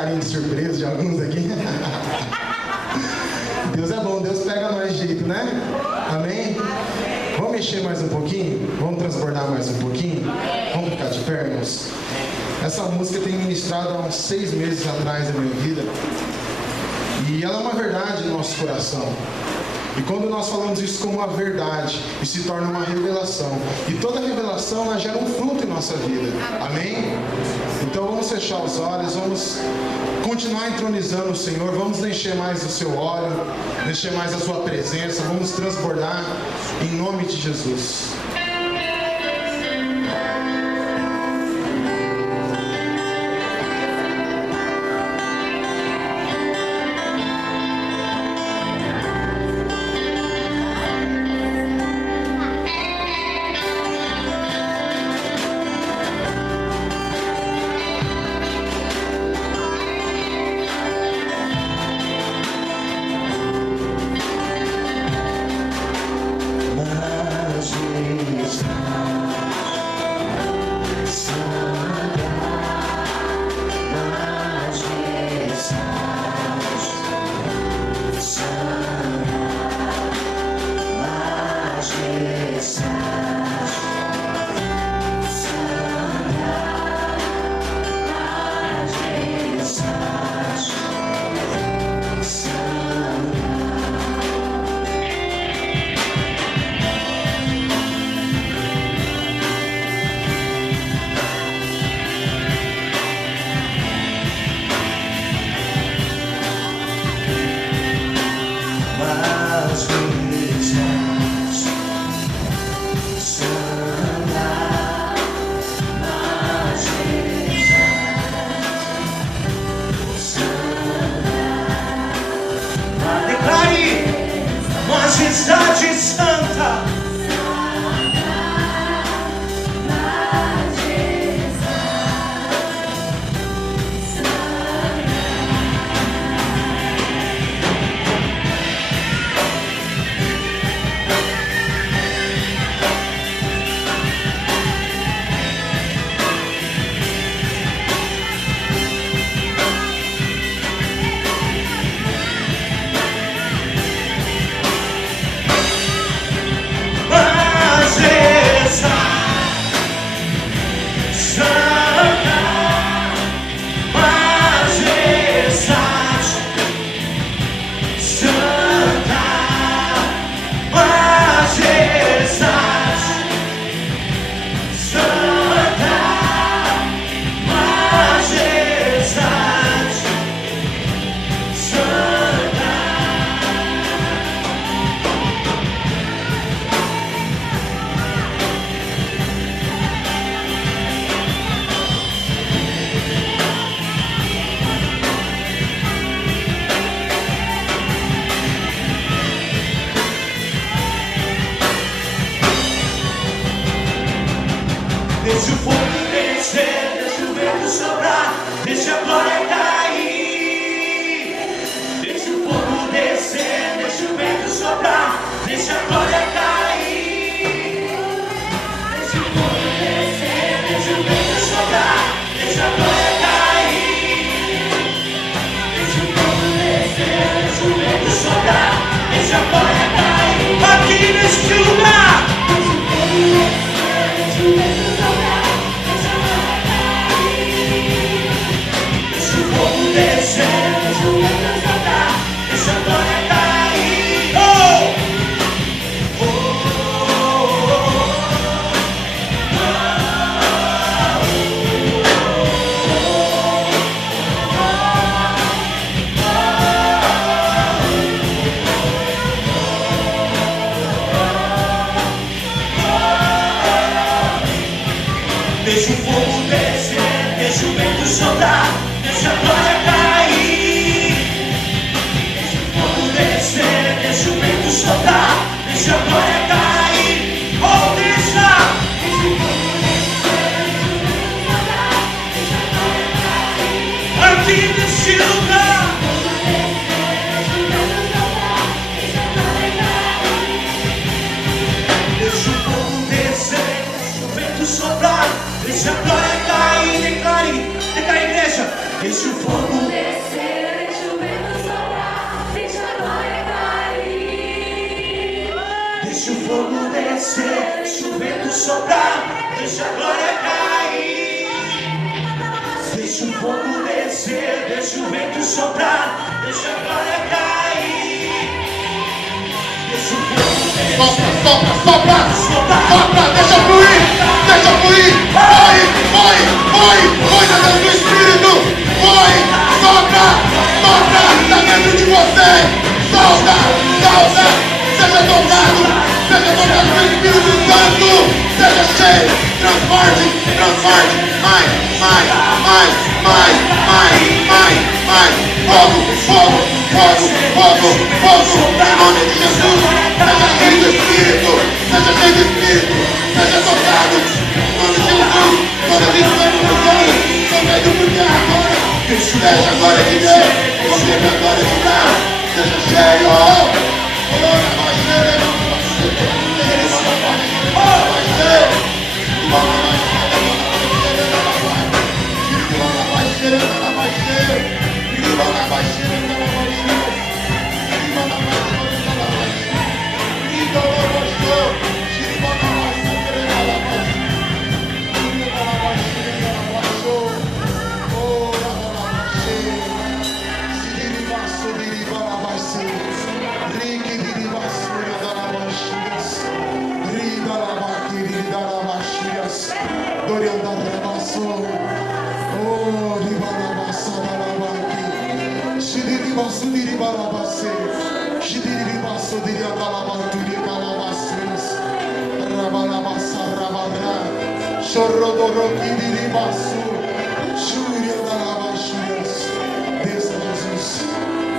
carinha de surpresa de alguns aqui. Deus é bom, Deus pega nós de jeito, né? Amém? Vamos mexer mais um pouquinho? Vamos transbordar mais um pouquinho? Vamos ficar de pé, irmãos? Essa música tem ministrado há uns 6 meses atrás da minha vida. E ela é uma verdade no nosso coração. E quando nós falamos isso como uma verdade, isso se torna uma revelação. E toda revelação ela gera um fruto em nossa vida. Amém? Então vamos fechar os olhos, vamos continuar entronizando o Senhor, vamos encher mais o seu óleo, encher mais a sua presença, vamos transbordar em nome de Jesus. Majestade Santa. Deixa o fogo descer, deixa o vento soprar, deixa a glória cair. Deixa o fogo descer, deixa o vento soprar, deixa a glória cair. Deixa o fogo descer, deixa o vento soprar, deixa a glória cair. Deixa o fogo descer, deixa o vento soprar, deixa a glória cair. Aqui neste lugar. Deixa o vento soprar, deixa a glória cair. Deixa o fogo descer, deixa o vento soprar, deixa a glória cair. Oh! Oh! Oh! Deixa o fogo descer, deixa o vento soprar, deixa a glória cair. Deixa o fogo descer, deixa o vento soprar, deixa a glória cair. Oh, deixa! Deixa o fogo descer, deixa o vento soprar, deixa a glória cair. Aqui neste lugar. Deixa o fogo descer, deixa o vento soprar, deixa a glória cair. Declare, igreja. Deixa o fogo deixa o vento soprar, deixa a glória cair. Deixa o povo descer. Sopra, deixa fluir, foi na dentro do Espírito, sopra, tá dentro de você, solta, seja tocado pelo Espírito Santo, seja cheio, transborde, mais, fogo, em nome de Jesus, seja cheio do Espírito, seja tocado, em nome de Jesus, todas as informações, também do porque agora, seja a glória de Deus, seja a glória de Deus, seja cheio,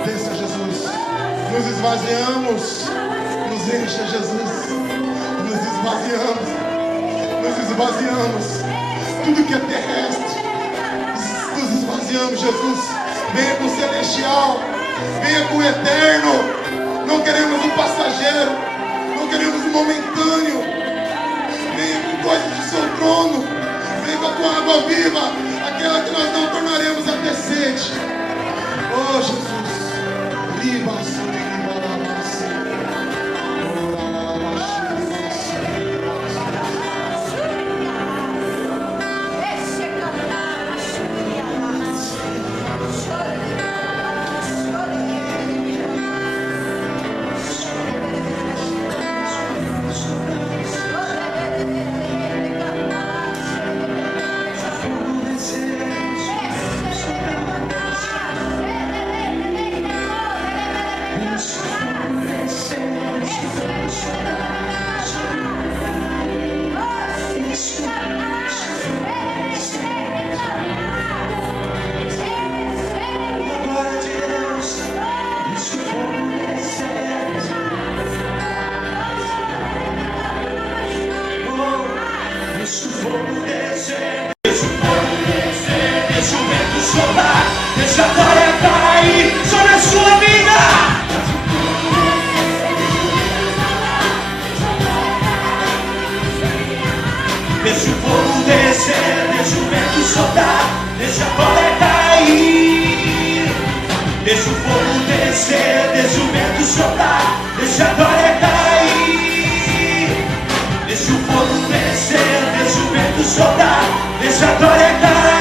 Desça Jesus, nos esvaziamos, nos encha Jesus, nos esvaziamos, tudo que é terrestre, nos esvaziamos, Jesus, venha com o celestial, venha com o eterno, não queremos um passageiro, não queremos um momentâneo, venha com coisas do seu trono, venha com a tua água viva, aquela que nós não tornaremos a ter sede. Oh Jesus, riba, deixa a glória cair sobre a sua vida. Deixa o fogo descer, deixa o vento soprar, deixa a glória cair. Deixa o fogo descer, deixa o vento soprar, deixa a glória cair. Deixa o fogo descer, deixa o vento soprar, deixa a glória cair.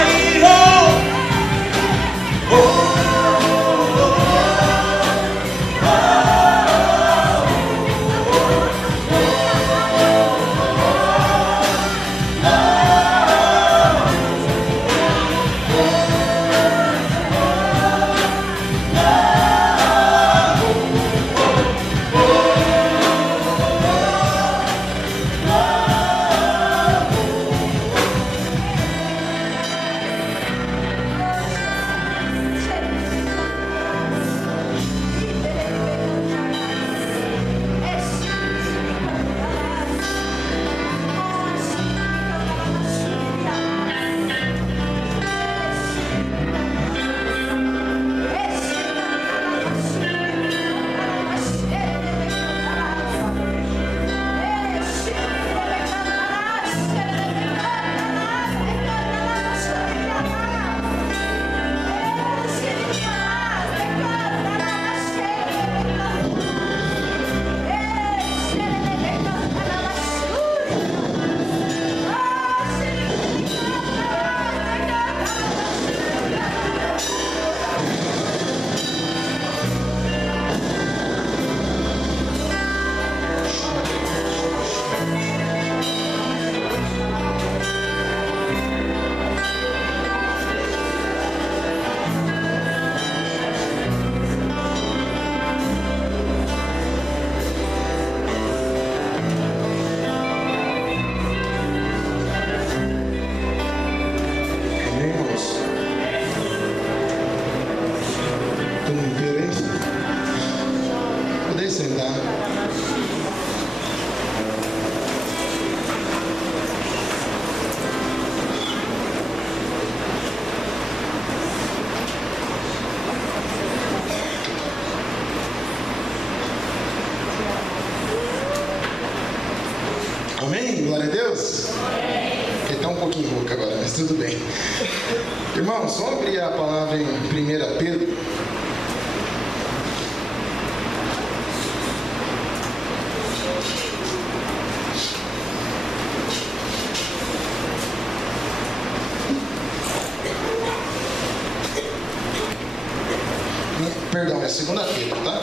Glória a Deus. Ele está um pouquinho rouco agora, mas tudo bem. Irmãos, vamos abrir a palavra em 1 Pedro. Perdão, é 2 Pedro, tá?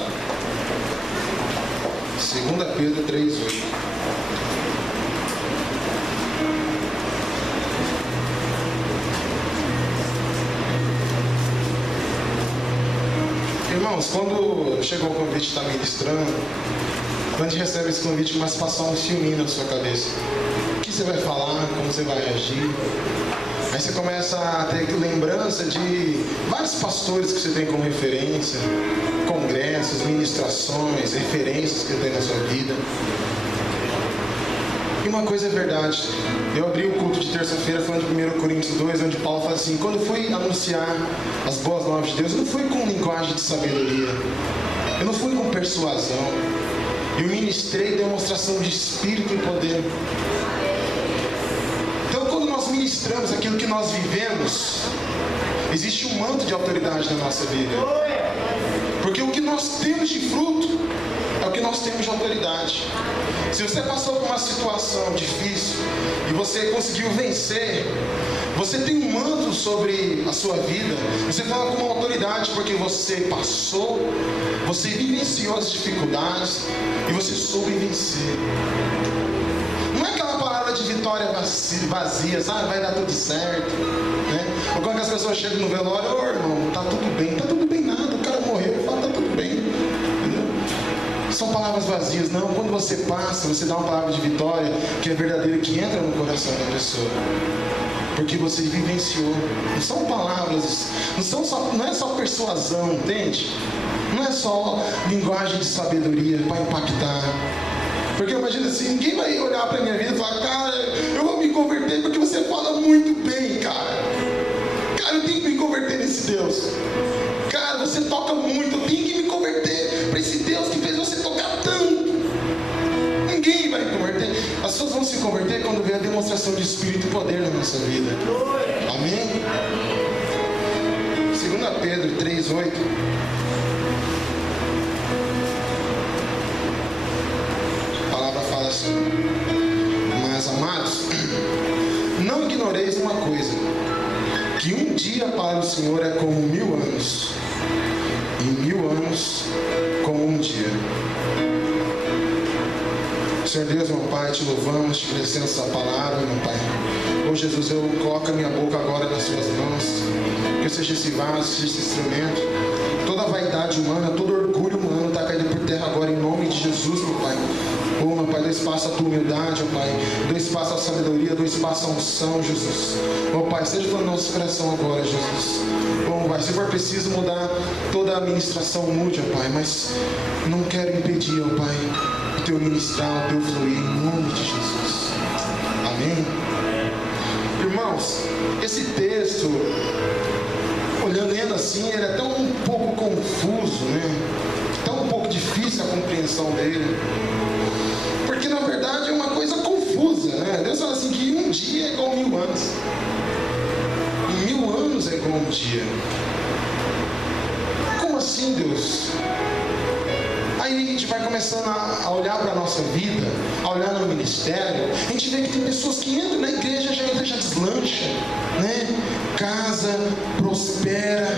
2 Pedro 3:8. Irmãos, quando chegou o convite de estar ministrando, quando a gente recebe esse convite, começa a passar um filminho na sua cabeça. O que você vai falar, como você vai agir. Aí você começa a ter lembrança de vários pastores que você tem como referência, congressos, ministrações, referências que você tem na sua vida. E uma coisa é verdade, eu abri o culto de terça-feira falando de 1 Coríntios 2, onde Paulo fala assim: quando eu fui anunciar as boas novas de Deus, eu não fui com linguagem de sabedoria, eu não fui com persuasão, eu ministrei demonstração de espírito e poder. Então, quando nós ministramos aquilo que nós vivemos, existe um manto de autoridade na nossa vida, porque o que nós temos de fruto é o que nós temos de autoridade. Se você passou por uma situação difícil e você conseguiu vencer, você tem um manto sobre a sua vida. Você fala com uma autoridade porque você passou, você vivenciou as dificuldades e você soube vencer. Não é aquela palavra de vitória vazia, sabe? Vai dar tudo certo, né? Ou quando as pessoas chegam no velório: ô irmão, tá tudo bem nada, o cara morreu, eu falo, tá tudo bem. São palavras vazias. Não, quando você passa, você dá uma palavra de vitória que é verdadeira, que entra no coração da pessoa, porque você vivenciou. Não são palavras, não é só persuasão, entende? Não é só linguagem de sabedoria para impactar. Porque imagina assim, ninguém vai olhar para a minha vida e falar: cara, eu vou me converter porque você fala muito bem, cara. Cara, eu tenho que me converter nesse Deus. Cara, você toca muito, eu tenho que me converter para esse Deus que fez você tocar tanto. Ninguém vai me converter. As pessoas vão se converter quando vê a demonstração de espírito e poder na nossa vida. Amém? 2 Pedro 3:8. A palavra fala assim: mas, amados, não ignoreis uma coisa, que um dia para o Senhor é como 1000 anos, e 1000 anos como um dia. Senhor Deus, meu Pai, te louvamos, te agradecemos essa palavra, meu Pai. Ô Jesus, eu coloco a minha boca agora nas suas mãos, que eu seja esse vaso, seja esse instrumento. Toda vaidade humana, todo orgulho humano está caindo por terra agora, em nome de Jesus, meu Pai. Oh, meu Pai, dê espaço à tua humildade, oh Pai. Dê espaço à sabedoria, dê espaço à unção, Jesus. Oh Pai, seja falando no nosso coração agora, Jesus. Oh Pai, se for preciso mudar toda a administração, mude, oh Pai. Mas não quero impedir, oh Pai, o teu ministrar, o teu fluir, em nome de Jesus. Amém? Irmãos, esse texto, lendo assim, ele é tão um pouco confuso, né? Tão um pouco difícil a compreensão dele. Porque na verdade é uma coisa confusa, né? Deus fala assim que um dia é igual a 1000 anos. E 1000 anos é igual a um dia. Como assim, Deus? Aí a gente vai começando a olhar para a nossa vida, a olhar no ministério, a gente vê que tem pessoas que entram na igreja, já deslancha, né? Casa, prospera,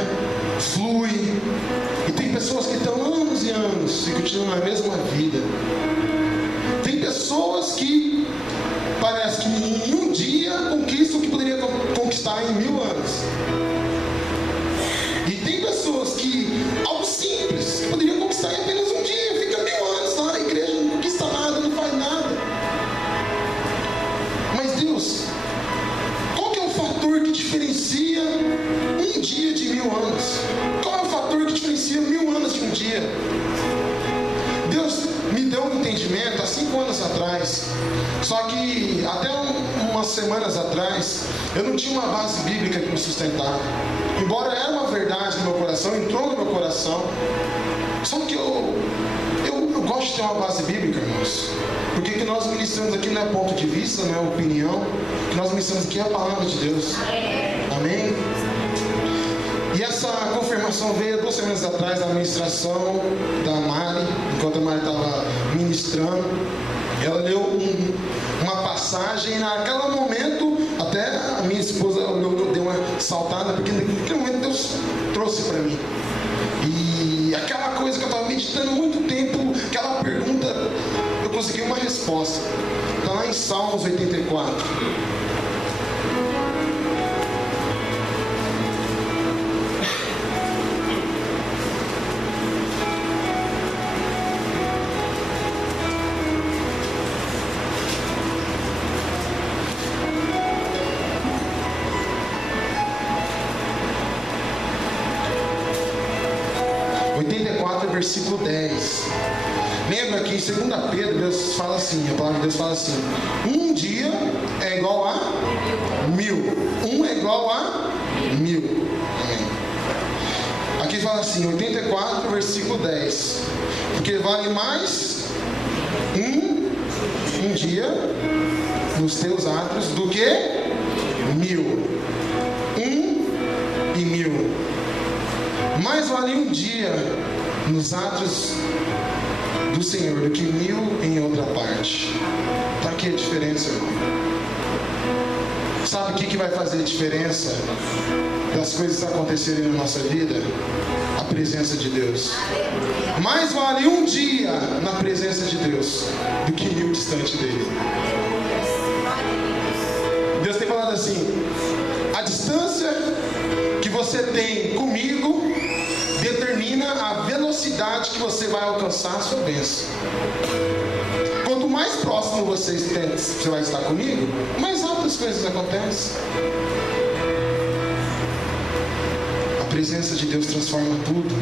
flui. E tem pessoas que estão anos e anos e continuam na mesma vida. Tem pessoas que parece que em um dia conquistam o que poderia conquistar em 1000 anos. E tem pessoas que algo simples que poderiam conquistar em apenas um dia, fica 1000 anos lá na igreja, não conquista nada, não faz nada. Mas Deus, qual que é o fator que diferencia um dia de 1000 anos? Qual é o fator que diferencia 1000 anos de um dia? Deus me deu um entendimento há 5 anos atrás. Só que até umas semanas atrás eu não tinha uma base bíblica que me sustentava. Embora era uma verdade no meu coração, entrou no meu coração. Só que eu gosto de ter uma base bíblica, irmãos. Porque o que nós ministramos aqui não é ponto de vista, não é opinião. O que nós ministramos aqui é a palavra de Deus. Amém? E essa confirmação veio 2 semanas atrás, da ministração da Mari, enquanto a Mari estava ministrando. Ela leu uma passagem, e naquele momento, até a minha esposa deu uma saltada, porque naquele momento Deus trouxe para mim. E aquela coisa que eu estava meditando há muito tempo, aquela pergunta, eu consegui uma resposta. Está lá em Salmos 84. Versículo 10. Lembra que em 2 Pedro, Deus fala assim, a palavra de Deus fala assim: um dia é igual a 1000. Um é igual a 1000. Amém. Aqui fala assim, 84, versículo 10. Porque vale mais um dia nos teus atos do que 1000. 1 e 1000. Mais vale um dia nos atos do Senhor do que 1000 em outra parte. Está aqui a diferença, irmão. Sabe o que vai fazer a diferença das coisas acontecerem na nossa vida? A presença de Deus. Mais vale um dia na presença de Deus do que 1000 distante dele. Deus tem falado assim: a distância que você tem comigo determina a velocidade que você vai alcançar a sua bênção. Quanto mais próximo você vai estar comigo, mais rápido as coisas acontecem. A presença de Deus transforma tudo.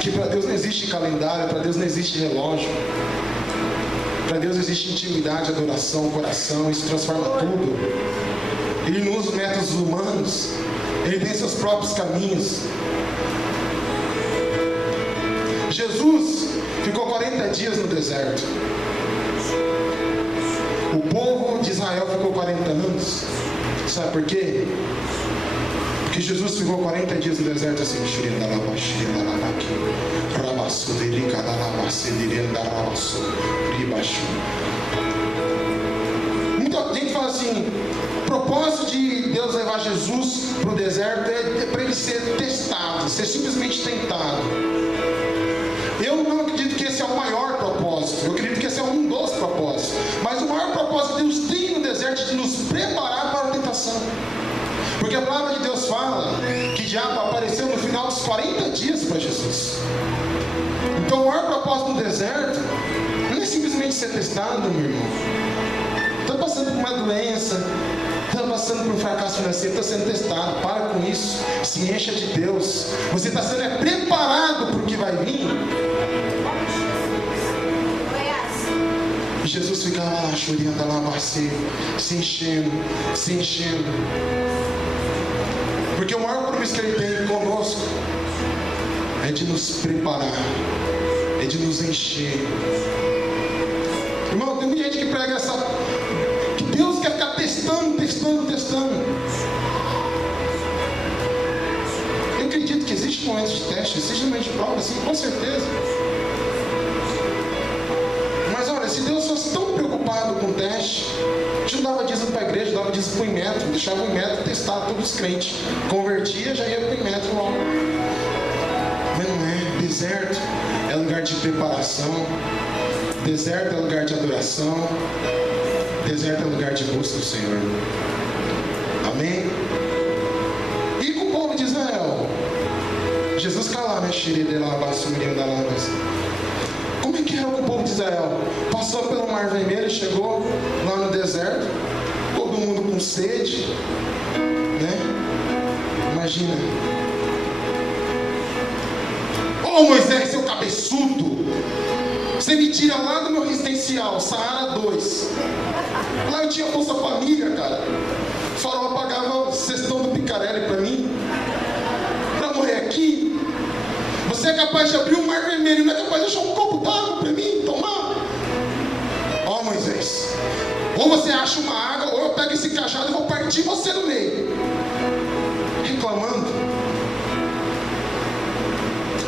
Que para Deus não existe calendário, para Deus não existe relógio. Para Deus existe intimidade, adoração, coração. Isso transforma tudo. Ele não usa métodos humanos. Ele tem seus próprios caminhos. Jesus ficou 40 dias no deserto. O povo de Israel ficou 40 anos. Sabe por quê? Porque Jesus ficou 40 dias no deserto assim. Muita gente fala assim: o propósito de Deus levar Jesus para o deserto é para ele ser testado, ser simplesmente tentado. Eu não acredito que esse é o maior propósito. Eu acredito que esse é um dos propósitos. Mas o maior propósito que Deus tem no deserto é de nos preparar para a tentação. Porque a palavra de Deus fala que o diabo apareceu no final dos 40 dias para Jesus. Então o maior propósito no deserto não é simplesmente ser testado, meu irmão. Estou passando por uma doença, estou passando por um fracasso financeiro, estou sendo testado. Para com isso. Se encha de Deus. Você está sendo preparado para o que vai vir. E Jesus ficava lá, chorando, lá, se enchendo, se enchendo. Porque o maior compromisso que Ele tem conosco é de nos preparar, é de nos encher. Irmão, tem muita gente que prega que Deus quer ficar testando. Eu acredito que existe momentos de teste, existe momentos de prova, sim, com certeza. Mas olha, se Deus fosse tão preocupado com o teste, a gente não dava dízimo para a igreja, dava dízimo para o Inmetro, deixava o Inmetro testar todos os crentes. Convertia, já ia para o Inmetro logo. Mas não é. Deserto é lugar de preparação. Deserto é lugar de adoração. Deserto é lugar de busca do Senhor. Amém? E com o povo de Israel? Jesus calava, como é que era com o povo de Israel? Passou pelo Mar Vermelho, chegou lá no deserto, todo mundo com sede, né? Imagina. Ô Moisés, seu cabeçudo, você me tira lá do meu residencial, Saara 2. Lá eu tinha Bolsa Família, cara. O farol pagava cestão do Picarelli pra mim. Pra morrer aqui. Você é capaz de abrir um mar vermelho, não é capaz de deixar um copo d'água para mim tomar? Ó Moisés, ou você acha uma água, ou eu pego esse cajado e vou partir você no meio. Reclamando.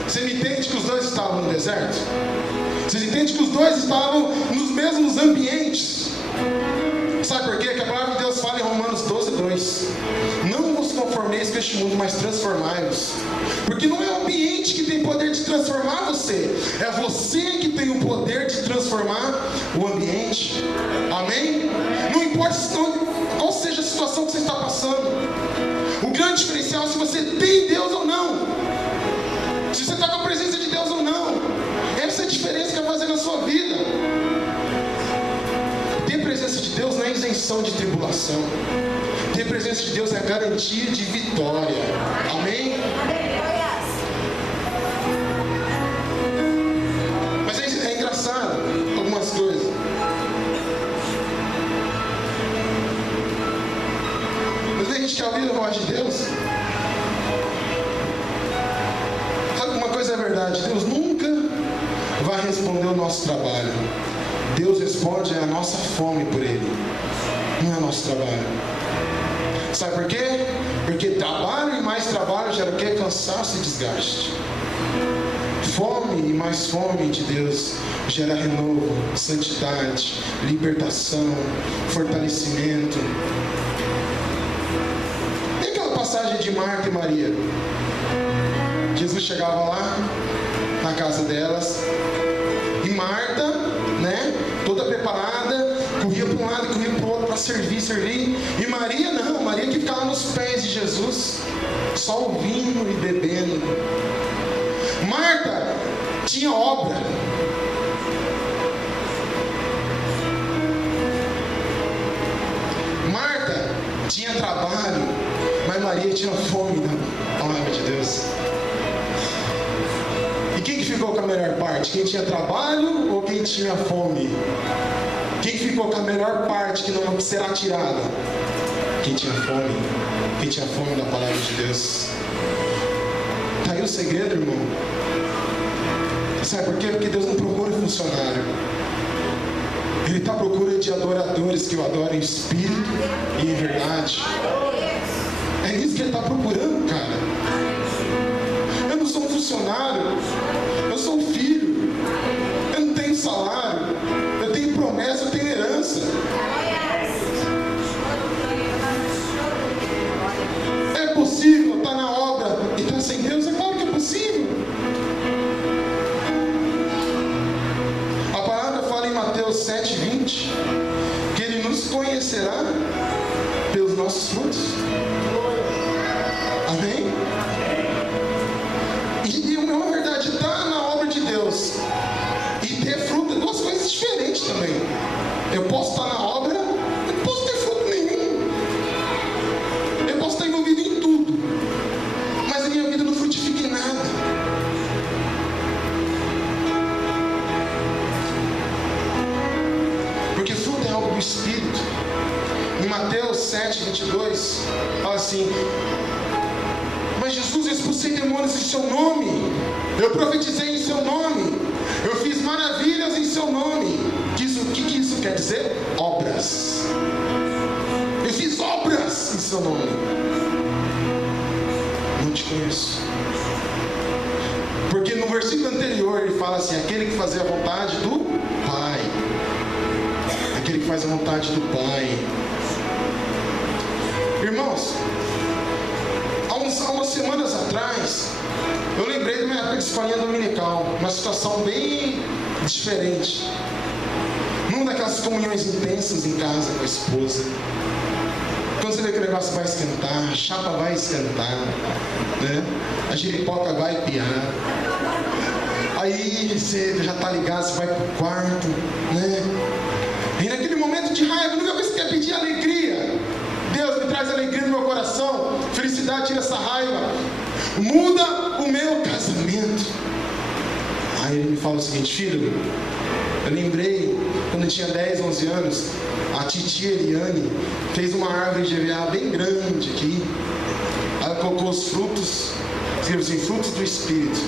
Você me entende que os dois estavam no deserto? Vocês entendem que os dois estavam nos mesmos ambientes? Sabe por quê? Que a palavra de Deus fala em Romanos 12:2. Não vos conformeis com este mundo, mas transformai-vos. Porque não é o ambiente que tem poder de transformar você, é você que tem o poder de transformar o ambiente. Amém? Não importa qual seja a situação que você está passando. O grande diferencial é se você tem Deus ou não. Se você está com a presença de Deus ou não. Essa é a diferença que vai fazer na sua vida. Ter a presença de Deus não é isenção de tribulação. Ter a presença de Deus é garantia de vitória. Amém? Mas é engraçado algumas coisas. Mas a gente quer ouvir a voz de Deus. Sabe uma coisa é verdade? Deus nunca vai responder o nosso trabalho. Deus responde a nossa fome por Ele, não é o nosso trabalho. Sabe por quê? Porque trabalho e mais trabalho gera o quê? Cansaço e desgaste. Fome e mais fome de Deus gera renovo, santidade, libertação, fortalecimento. E aquela passagem de Marta e Maria? Jesus chegava lá na casa delas e Marta, né, toda preparada, corria para um lado e corria para o outro para servir. E Maria não, Maria que ficava nos pés de Jesus, só ouvindo e bebendo. Marta tinha obra. Marta tinha trabalho, mas Maria tinha fome da palavra de Deus. E quem que ficou com a melhor parte? Quem tinha trabalho ou quem tinha fome? Quem ficou com a melhor parte que não será tirada? Quem tinha fome. Quem tinha fome da palavra de Deus. Está aí o segredo, irmão. Sabe por quê? Porque Deus não procura funcionário. Ele está à procura de adoradores que o adorem em espírito e em verdade. É isso que Ele está procurando, cara. Eu não sou um funcionário, eu sou um filho. Eu não tenho salário, eu tenho promessa, eu tenho herança. É possível estar na obra e estar sem Deus? É claro que é possível. A palavra fala em Mateus 7:20 que Ele nos conhecerá pelos nossos frutos. Amém? E uma verdade, estar na obra de Deus e ter fruto é duas coisas diferentes também. Eu posso estar na obra, eu não posso ter fruto nenhum. Eu posso estar envolvido em tudo, mas a minha vida não frutifica em nada. Porque fruto é algo do Espírito. Em Mateus 7:22 fala assim: mas Jesus, eu expulsei demônios em seu nome, eu profetizei em seu nome, eu fiz maravilhas em seu nome. O que isso quer dizer? Obras. Eu fiz obras em seu nome. Não te conheço. Porque no versículo anterior ele fala assim: aquele que fazia a vontade do Pai. Aquele que faz a vontade do Pai. Irmãos, há umas semanas atrás, eu lembrei de uma época de escolinha dominical, uma situação bem diferente. Numa daquelas comunhões intensas em casa com a esposa. Quando você vê que o negócio vai esquentar, a chapa vai esquentar, né? A giripoca vai piar. Aí você já está ligado, você vai para o quarto, né? E naquele momento de raiva, a única coisa que você quer pedir é alegria. Deus, me traz alegria no meu coração, felicidade, tira essa raiva, muda o meu casamento. Aí ele me fala o seguinte: filho, eu lembrei quando eu tinha 10, 11 anos, a titia Eliane fez uma árvore de EVA bem grande aqui. Ela colocou os frutos, Escreva assim, frutos do Espírito.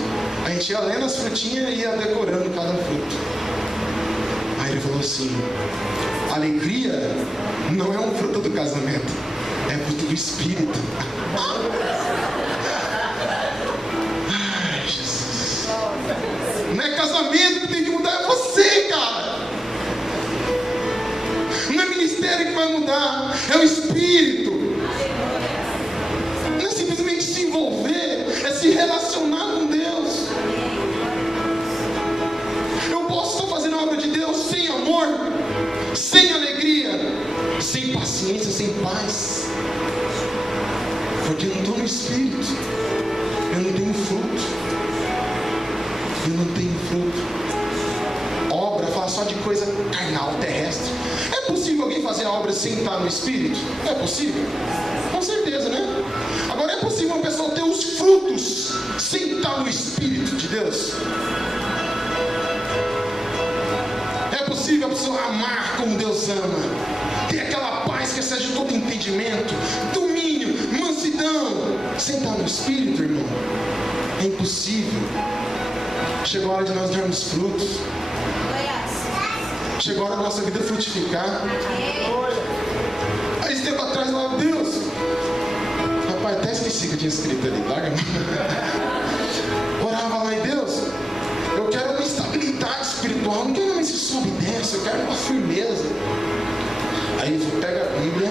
A gente ia lendo as frutinhas e ia decorando cada fruto. Aí ele falou assim, alegria não é um fruto do casamento, é fruto do Espírito. Ai, Jesus. Não é casamento que tem que mudar, é você, cara. Não é ministério que vai mudar, é o Espírito. Não é simplesmente se envolver, é se relacionar com Deus. Eu posso estar fazendo a obra de Deus sem amor, sem alegria, sem paciência, sem paz, porque eu não estou no Espírito. Eu não tenho fruto. Eu não tenho fruto. Obra fala só de coisa carnal, terrestre. É possível alguém fazer a obra sem estar no Espírito? É possível? Com certeza, né? Agora, é possível uma pessoa ter os frutos sem estar no Espírito de Deus? É possível a pessoa amar como Deus ama, ter aquela paz que excede todo entendimento, domínio, mansidão, sem estar no Espírito, irmão? É impossível. Chegou a hora de nós darmos frutos. Chegou a hora da nossa vida frutificar. Aí esse tempo atrás, eu falava, Deus, rapaz, até esqueci que eu tinha escrito ali, larga. Orava lá, e Deus, eu quero uma estabilidade espiritual, não quero uma sobe e desce, eu quero uma firmeza. Aí você pega a Bíblia,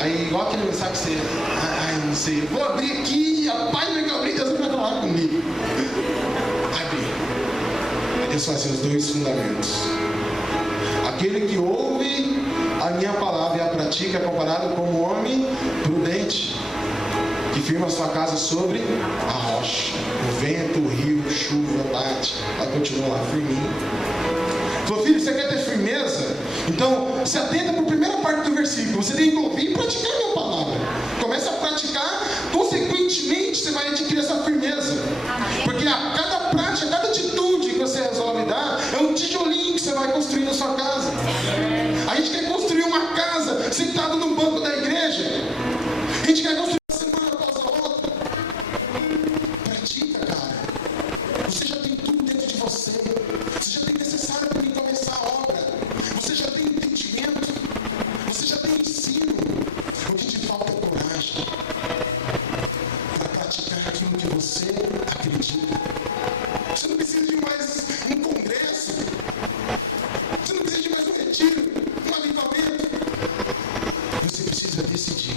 aí igual aquele mensagem que você, não sei, eu vou abrir aqui, a paz vai abrir, Deus vai falar comigo. Abre. Aí Deus faz assim, os dois fundamentos. Aquele que ouve a minha palavra e a pratica é comparado com um homem prudente, que firma a sua casa sobre a rocha. O vento, o rio, chuva, bate, ela continua lá firminho. Falou, filho, você quer ter firmeza? Então, se atenta para a primeira parte do versículo. Você tem que ouvir e praticar a minha palavra. Começa a praticar, consequentemente você vai adquirir essa firmeza. Porque a cada prática, a cada atitude que você resolve dar, é um tijolinho que você vai construir na sua casa. A gente quer construir uma casa sentado no banco da igreja. A gente quer construir uma semana após a outra. Pratica, cara. Você já tem tudo dentro de você. Você já tem necessário para começar a obra. Você já tem entendimento. Você já tem ensino. O que te falta é coragem para praticar aquilo que você acredita. Você não precisa de mais um congresso. Você não precisa de mais um retiro, um avivamento. Você precisa decidir.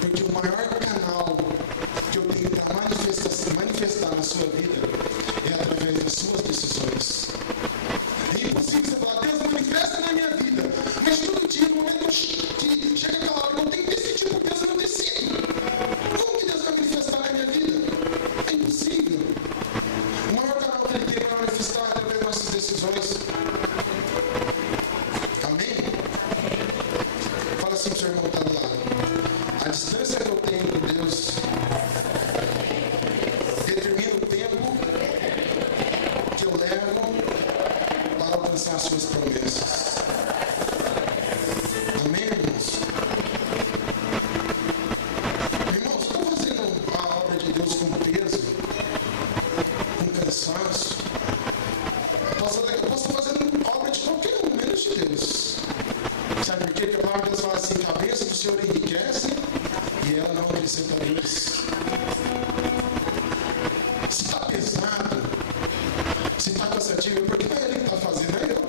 Porque o maior canal que eu tenho para manifestar na sua vida é através das suas decisões. É impossível você falar, Deus manifesta na minha vida, mas todo dia, no momento que chega aquela hora, eu tenho que decidir por Deus, eu não decido. Como que Deus vai manifestar na minha vida? É impossível. O maior canal que Ele tem para manifestar é através das nossas decisões. Amém? Fala assim para o seu irmão que está do lado. A distância que eu tenho com Deus determina o tempo que eu levo para alcançar as suas promessas. Amém, irmãos? Irmãos, estou fazendo a obra de Deus com peso, com cansaço. Eu posso estar fazendo a obra de qualquer um, menos de Deus. Sabe por quê? Porque a palavra de Deus fala assim, que a bênção do Senhor enriquece e ela não acrescenta dores. Se está pesado, se está cansativo, porque não é Ele que está fazendo, é eu.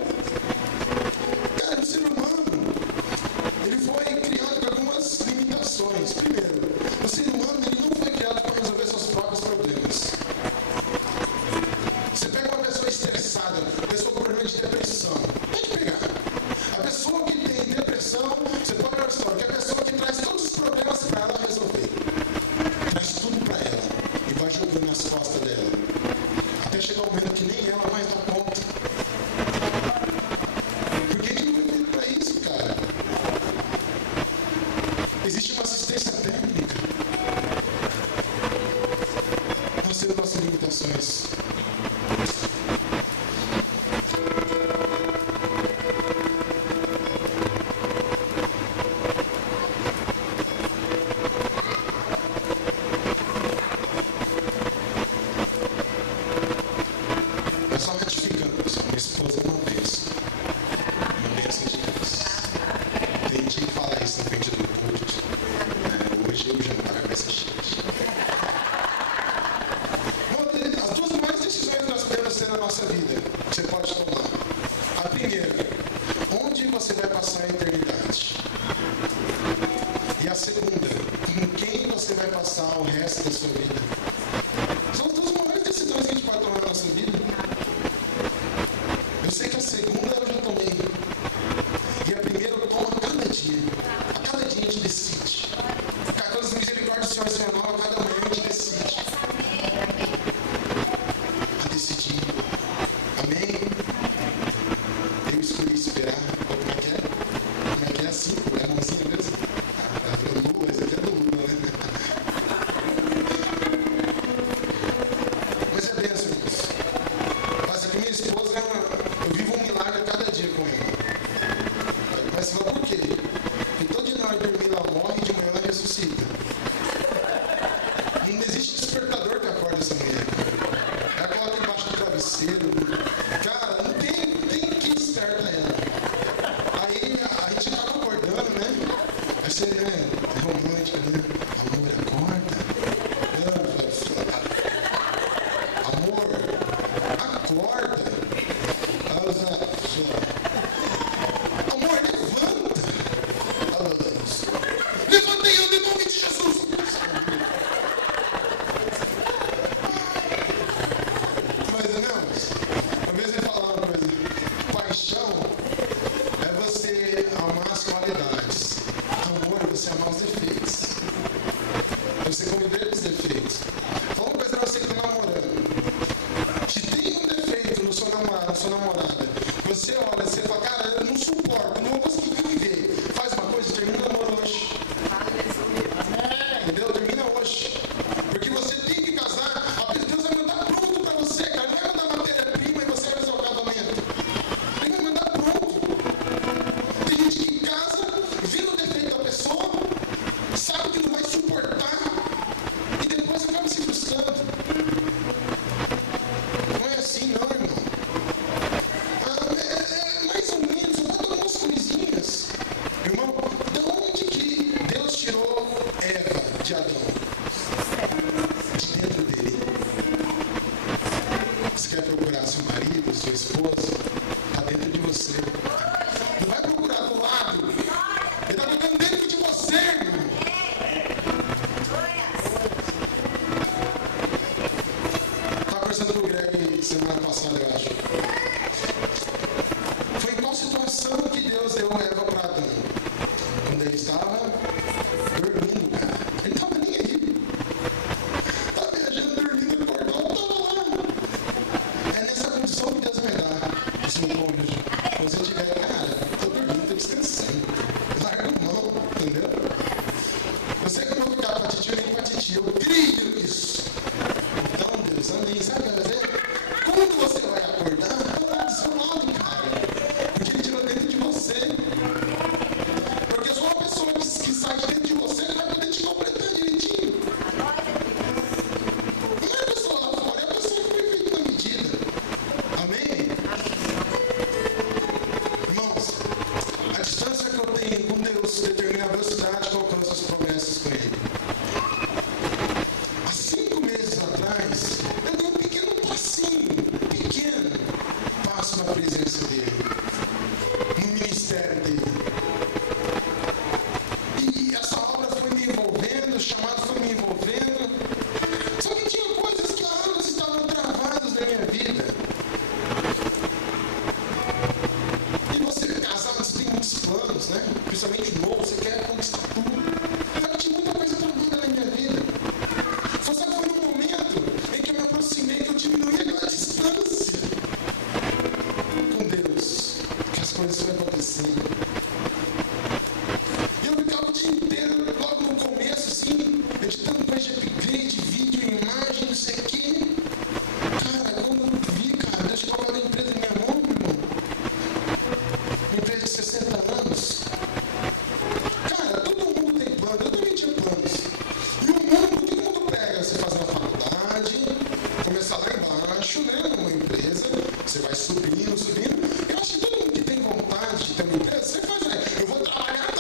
Cara, o ser humano, ele foi criado com algumas limitações. Primeiro, o ser humano ele não foi criado para resolver seus próprios problemas. Você pega uma pessoa estressada, uma pessoa com problema de depressão, pode pegar. A pessoa que tem depressão, você pode ver a história, que é a pessoa que traz todos os problemas para ela resolver. Traz tudo para ela e vai jogando nas costas dela. Até chegar o momento que nem ela mais dá conta. Por que que não foi feito para isso, cara? Existe uma assistência técnica. Nós temos nossas limitações. conversando com o Greg semana passada, eu acho. Foi em qual situação que Deus deu Eva para Adão? Quando ele estava dormindo, cara. Ele estava nem aí. Estava viajando, dormindo, acordou, estava lá. É nessa condição que Deus vai dar pro seu cônjuge. Quando você tiver, cara, estou dormindo, estou descansando. Larga a mão, entendeu? Eu sei que eu não vou ficar para titia nem para titia. Eu creio nisso. Então, Deus, amém. Sabe o que eu vou dizer? Quando você vai acordar, está lá do seu lado, cara. Porque ele tirou dentro de você. Porque só uma pessoa que sai de dentro de você vai poder te completar direitinho. Não é a pessoa lá fora, é a pessoa que foi feita na medida. Amém? Irmãos, a distância que eu tenho com Deus determina a velocidade que eu alcanço as promessas com Ele. Há 5 meses atrás, eu dei um pequeno passo na presença dEle, no ministério dEle. E essa obra foi me envolvendo, o chamado foi me envolvendo. Só que tinha coisas que há anos estavam travadas na minha vida. E você casado, você tem muitos planos, né? Principalmente novo, você quer conquistar tudo. Só que tinha muita coisa travada na minha vida. Só que foi num momento em que eu me aproximei, que eu diminuí aquela distância com Deus, que as coisas foram acontecendo. E eu ficava o dia inteiro, logo no começo, assim, editando coisa de upgrade, vídeo, imagem, não sei o quê. Cara, quando eu vi, cara, Deus chegou lá da empresa na minha mão, meu irmão. Uma empresa de 60 anos. Cara, todo mundo tem plano, eu também tinha planos. E o mundo, o que o mundo pega? Você faz uma faculdade, começar lá embaixo, né, numa empresa, você vai subindo, subindo. Eu acho que todo mundo que tem vontade de ter uma empresa, você faz, né? Eu vou trabalhar,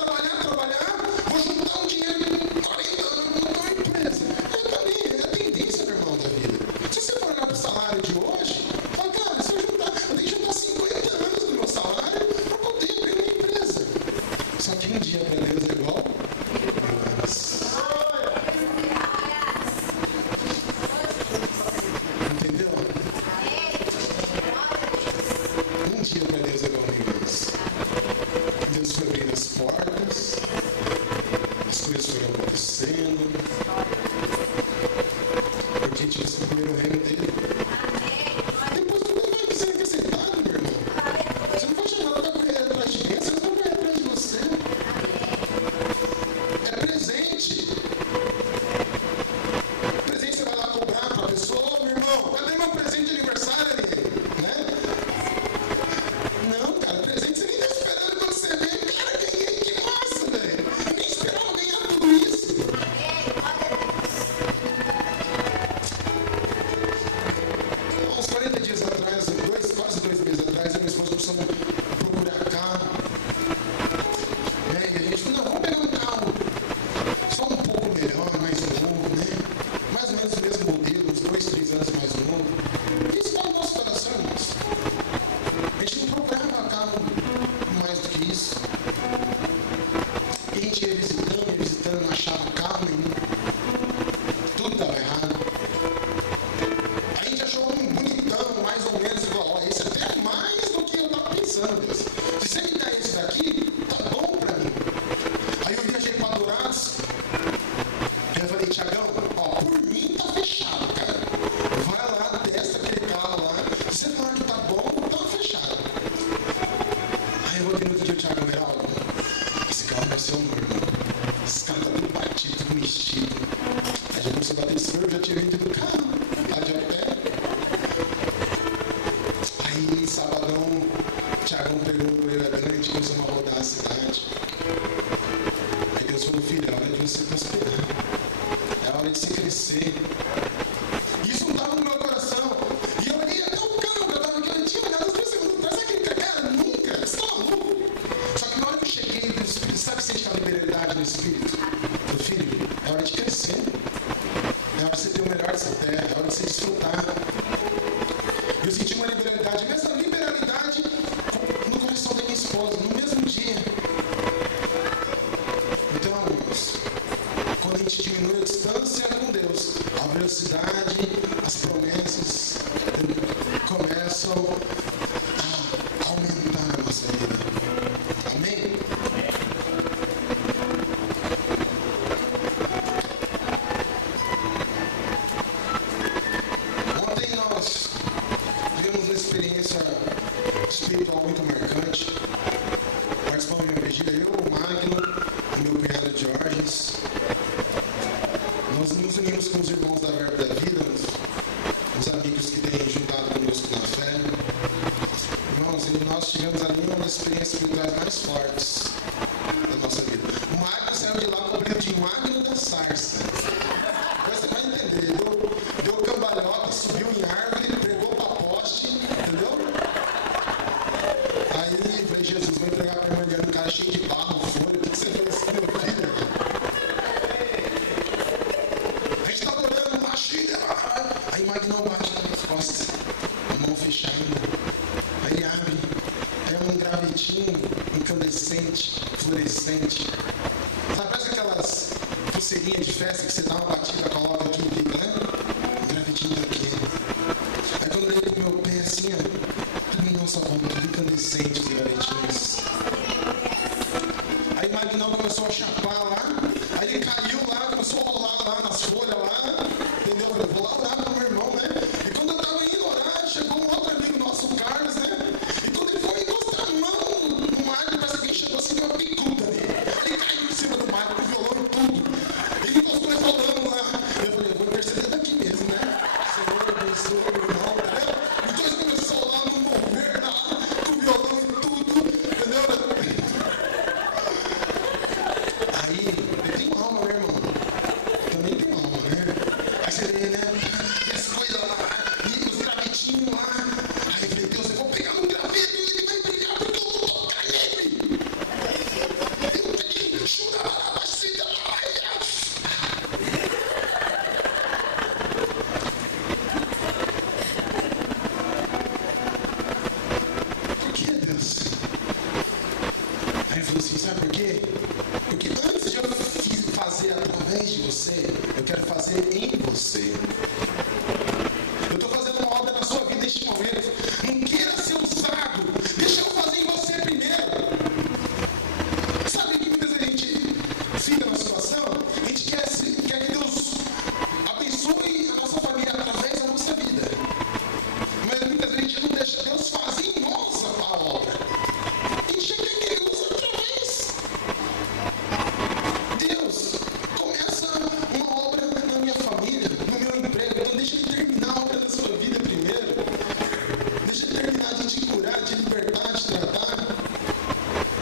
vou juntar um dinheiro em 40 anos, montar uma empresa. Eu também, é a tendência, meu irmão, da vida. Se você for olhar para o salário de hoje, fala, cara, se eu tenho que juntar 50 anos do meu salário para poder abrir uma empresa. Só que um dia para Deus é igual 1000 anos. Entendeu? Um dia para Deus é igual 1000 anos. Deus foi abrindo as portas, as coisas foram acontecendo, porque tinha esse primeiro reino dele. Depois tudo vai ser acrescentado, meu irmão. Você não vai chamar para correr atrás de mim, você não vai correr atrás de você. É presente. Presente você vai lá cobrar para a pessoa, meu irmão, cadê meu presente de aniversário ali? Né? Não, cara, presente você nem está esperando quando você vem. Cara, ganhei, que massa, velho. Eu nem esperava ganhar tudo isso. Há uns 40 dias atrás, quase 2 meses atrás, eu e minha esposa precisamos procurar carro. Né? E a gente falou, não, vamos pegar um carro só um pouco melhor, mais novo, né? Mais ou menos o mesmo modelo, uns 2, 3 anos mais novo. Isso está no nosso coração, irmãos. A gente não procurava carro mais do que isso. E a gente ia visitando, não achava carro nenhum. Tudo estava errado. A gente achou um bonitão, mais ou menos igual. Ó, esse até é mais do que eu estava pensando, Deus. Se você me der esse daqui, tá bom para mim. Aí eu viajei para Dourados. Aí eu falei, Tiagão, ó, por mim tá fechado, cara. Vai lá, testa aquele carro lá. Se você falar que tá bom, tá fechado. Aí eu voltei no outro dia, o Tiagão, Heraldo, esse carro vai ser o meu, irmão. Esse carro tá tudo batido, tudo mexido. Aí já começou a bater em cima, eu já tinha vindo do carro, lá de a pé. Aí, sabadão, o Tiagão pegou o Moreira Grande, começamos a rodar a cidade. Aí Deus falou, filho, é hora de você prosperar. É hora de você crescer. Isso não estava no meu coração. E eu olhei até o carro, eu tinha olhado as 2 segundos atrás, aquele cara, nunca, você está maluco? Só que na hora que eu cheguei do Espírito, sabe que você está em liberdade no Espírito? Meu filho, é hora de crescer. É hora de você ter o melhor dessa terra, é hora de você desfrutar. Eu senti uma liberalidade, mas essa liberalidade no coração da minha esposa, no mesmo dia. Então, irmãos, quando a gente diminui a distância com Deus, a velocidade, as promessas começam a aumentar a nossa vida. Amém? Ontem nós tivemos uma experiência espiritual muito marcante. Participamos de uma vigília, eu, o Magno, o meu cunhado Jorges. Nós nos unimos com os irmãos da Verbo da Vida, os amigos que têm juntado conosco na fé. Irmãos, e nós tivemos ali uma das experiências espirituais mais fortes da nossa vida. O Magno saiu de lá com o apelido de Magno da Sarça. Agora você vai entender. Deu cambalhota, subiu em árvore, pregou para poste, entendeu? Aí eu falei, Jesus, vou entregar para a Mariana, um cara cheio de barro, folha, o que você fez assim, meu filho? A gente estava orando, machina, aí Magno bate nas costas, a mão fechada, aí ele abre, é um gravetinho incandescente, fluorescente. Sabe, parece aquelas pulseirinhas de festa que você dá uma batida, coloca aqui e fica, né? Um gravetinho daquele. Aí quando eu dei pro meu pé assim, ó, também não só como tudo incandescente, os gravetinhos. Aí Magnão começou a chapar lá, aí ele caiu lá, começou a rolar lá nas folhas lá, entendeu? Eu vou lá orar pro meu irmão, né? E quando eu tava indo orar, chegou um outro amigo nosso, o Carlos, né? E quando ele foi encostar a mão no Magno, parece que ele chegou assim, deu uma picuda ali. Aí ele caiu em cima do Magno, com violão e tudo. Ele encostou e rolando lá. Eu falei, eu vou interceder daqui mesmo, né? Senhor, abençoa meu irmão, entendeu? Os dois começaram lá no mover, lá, com violão e tudo, entendeu? Aí, eu tenho alma, né, irmão? Eu também tenho alma, né? Aí você vê, né? E as coisas lá, e os gravetinhos lá. Aí eu falei, Deus, eu vou pegar no graveto e ele vai brilhar porque eu vou tocar nele. Eu tenho que chorar lá, vacina lá. Por que, Deus? Aí ele falou assim, sabe por quê? Porque antes de eu fazer através de você, eu quero fazer em você. Eu estou fazendo uma obra na sua vida neste momento. Não queira ser usado. Deixa eu fazer em você primeiro. Sabe que muitas vezes a gente fica numa situação, a gente quer que Deus abençoe a nossa família através da nossa vida. Mas muitas vezes a gente não deixa Deus fazer em nós a obra. A gente já quer que Ele use através. Deus, começa uma obra na minha família, no meu emprego. Então deixa Ele terminar a obra na sua vida primeiro. Deixa Ele terminar de te curar, de libertar, de tratar.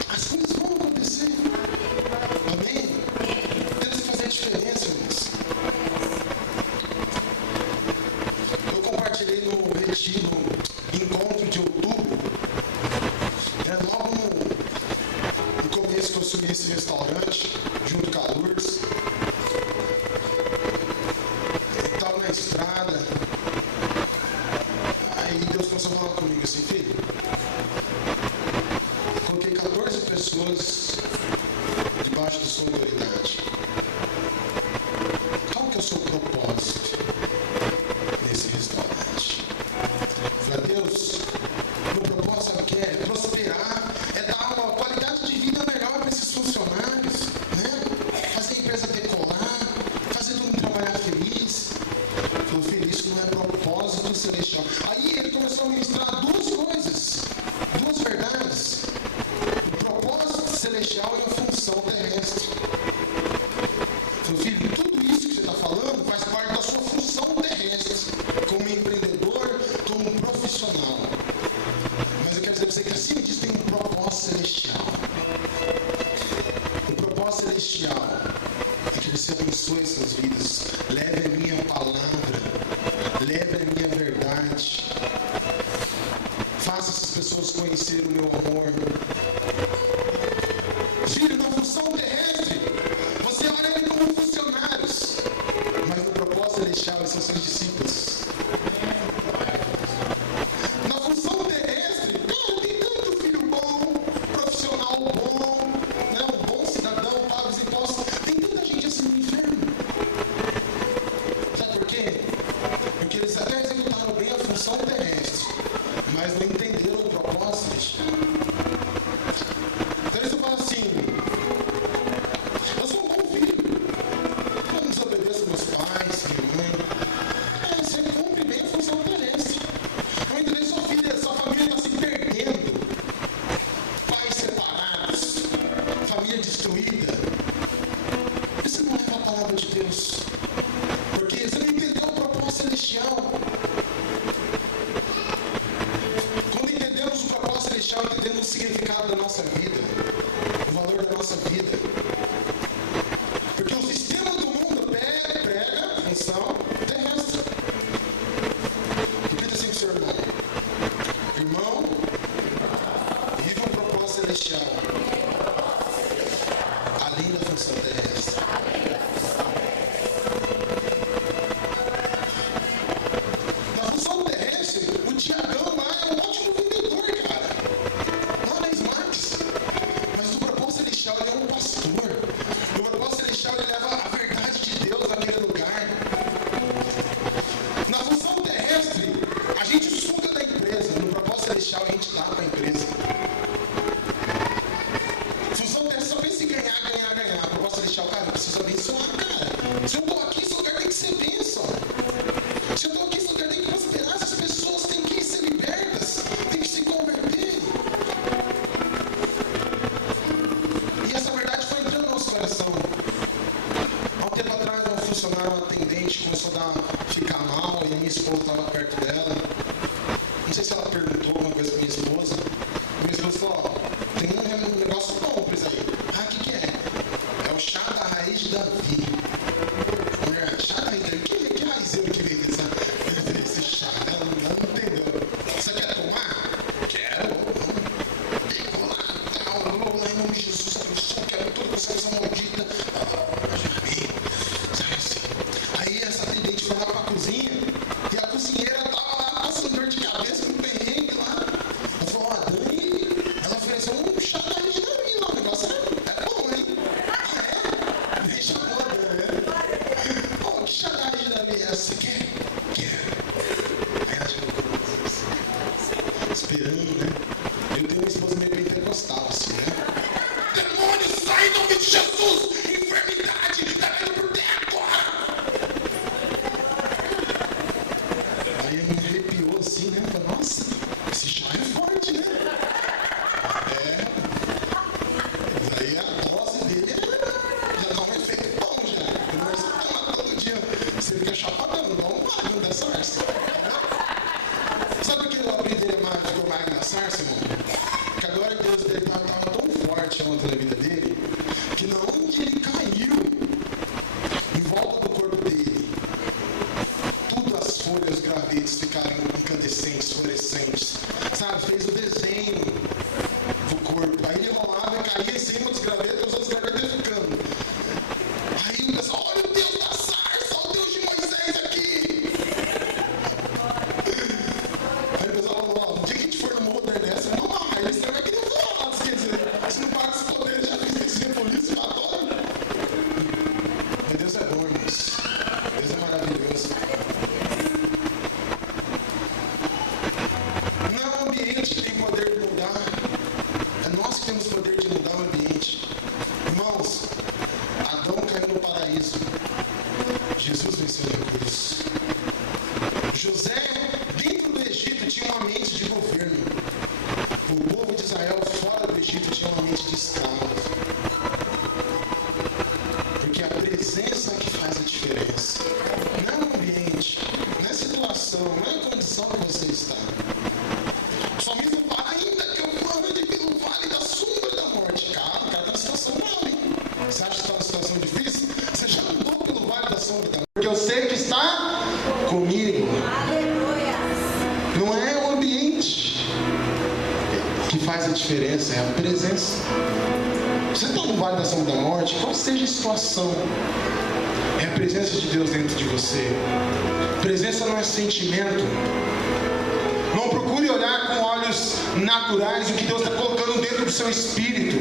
As coisas vão acontecer. Amém? Deus vai fazer a diferença, irmãos. Eu compartilhei no retiro, encontro de outubro. Logo no começo que eu assumi esse restaurante, junto com a Lourdes. Eu estava na estrada. Aí Deus começou a falar comigo assim, filho. Coloquei 14 pessoas debaixo da sua autoridade. Qual que é o seu propósito nesse restaurante? Eu falei, Deus, meu propósito sabe o que é? Prosperar, é dar uma qualidade de vida melhor para esses funcionários, né? Fazer a empresa decolar, fazer todo mundo trabalhar feliz. Eu falei, filho, isso não é propósito celestial. Aí ele começou a ministrar duas coisas, duas verdades. O propósito celestial e a função terrestre. Eu falei, filho, tudo isso que você está falando faz parte da sua função terrestre, como empreendedor, como profissional. Mas eu quero dizer para você que acima disso tem um propósito celestial. O propósito celestial é que você abençoe essas vidas. Leve a minha palavra, leve a minha verdade. Faça essas pessoas conhecerem o meu amor. Filho, na função terrestre, você olha ele como funcionários, mas no propósito celestial eles são seus discípulos. Na função terrestre, cara, tem tanto filho bom, profissional bom, né, um bom cidadão, paga os impostos. Tem tanta gente assim no inferno. Sabe por quê? significado da nossa vida, o valor da nossa vida. Porque o sistema do mundo prega a função terrestre. Repita assim com o seu irmão. Irmão, vive um propósito celestial, além da função terrestre. Na função terrestre, o Tiagão lá é um ótimo vendedor, cara. Lá na Smarts. Mas no propósito celestial, ele é um pastor. No propósito celestial, ele leva a verdade de Deus naquele lugar. Na função terrestre, a gente suga da empresa. No propósito celestial, a gente dá para a empresa. Função terrestre só pensa em ganhar. Propósito celestial, cara, eu preciso abençoar, cara. Se eu estou aqui, esse lugar tem que ser bênção. Se eu estou aqui, esse lugar tem que prosperar. Essas pessoas têm que ser libertas, têm que se converter. E essa verdade foi entrando no nosso coração. Há um tempo atrás, um funcionário, um atendente, começou a ficar mal e a minha esposa estava perto dela. Não sei se ela perguntou alguma coisa para minha esposa. Minha esposa falou: ó, tem um negócio bom para isso aí. Ah, o que é? É o chá da raiz de Davi. Mulher, chá da raiz de Davi? Que raizeiro que vem desse chá? Ela não entendeu. Você quer tomar? Quero. Vou lá, em nome de Jesus, eu quero tudo essa coisa maldita. Já vi. Sabe assim? Aí essa atendente foi lá pra cozinha e a cozinheira tava lá passando dor de cabeça no perrengue lá. Ela falou: ó, Dani, ela ofereceu um chá da raiz de Davi lá. O negócio é bom, hein? Ah, é? Deixa a boa, né? Ó, que chá da raiz de Davi é essa? Você quer? Quero. Aí ela chegou esperando, né? Eu tenho uma esposa meio pentecostal, assim, né? Demônio, sai em nome de Jesus! Enfermidade, tá vendo por terra agora! Aí ele me arrepiou assim, né? Falei: nossa, esse chá é forte, né? É. Mas aí a dose dele já dá um efeito bom já. Não é só tomar todo dia. Você fica chapadão, dá um magno da sarça. Sabe por que o apelido dele ficou magno da sarça, irmão? Que a glória de Deus dele estava tão forte ontem na vida dele, que na onde ele caiu, em volta do corpo dele, tudo as folhas, os gravetos ficaram incandescentes, fluorescentes. Sabe? Fez o desenho do corpo. Aí ele rolava e caía em cima dos gravetos e os outros gravetos iam ficando. Aí o pessoal: olha o Deus da sarça, olha o Deus de Moisés aqui. Aí o pessoal falou: ó, no dia que a gente for no Morro da Ernesta, vamos lá. Aí eles também queriam falar, quer dizer, se não paga esse poder, já fiz esse polícia, adoro. Mas Deus é bom, irmãos. Deus é maravilhoso. Não é o ambiente que tem poder de mudar. É nós que temos poder de mudar o ambiente. Irmãos, Adão caiu no paraíso. Jesus venceu na cruz. José, dentro do Egito, tinha uma mente de governo. O povo de Israel, fora do Egito, tinha uma mente de escravo. Porque a presença que faz a diferença. Não é o ambiente, não é a situação, não é a condição que você está. O salmista fala: ainda que eu ande pelo vale da sombra da morte. Cara, o cara está numa situação grave, hein? Você acha que está numa situação difícil? Você já andou pelo vale da sombra da morte? Porque eu sei que está comigo. Não é o ambiente que faz a diferença, é a presença. Você está no vale da sombra da morte, qual seja a situação, é a presença de Deus dentro de você. Presença não é sentimento. Não procure olhar com olhos naturais o que Deus está colocando dentro do seu espírito.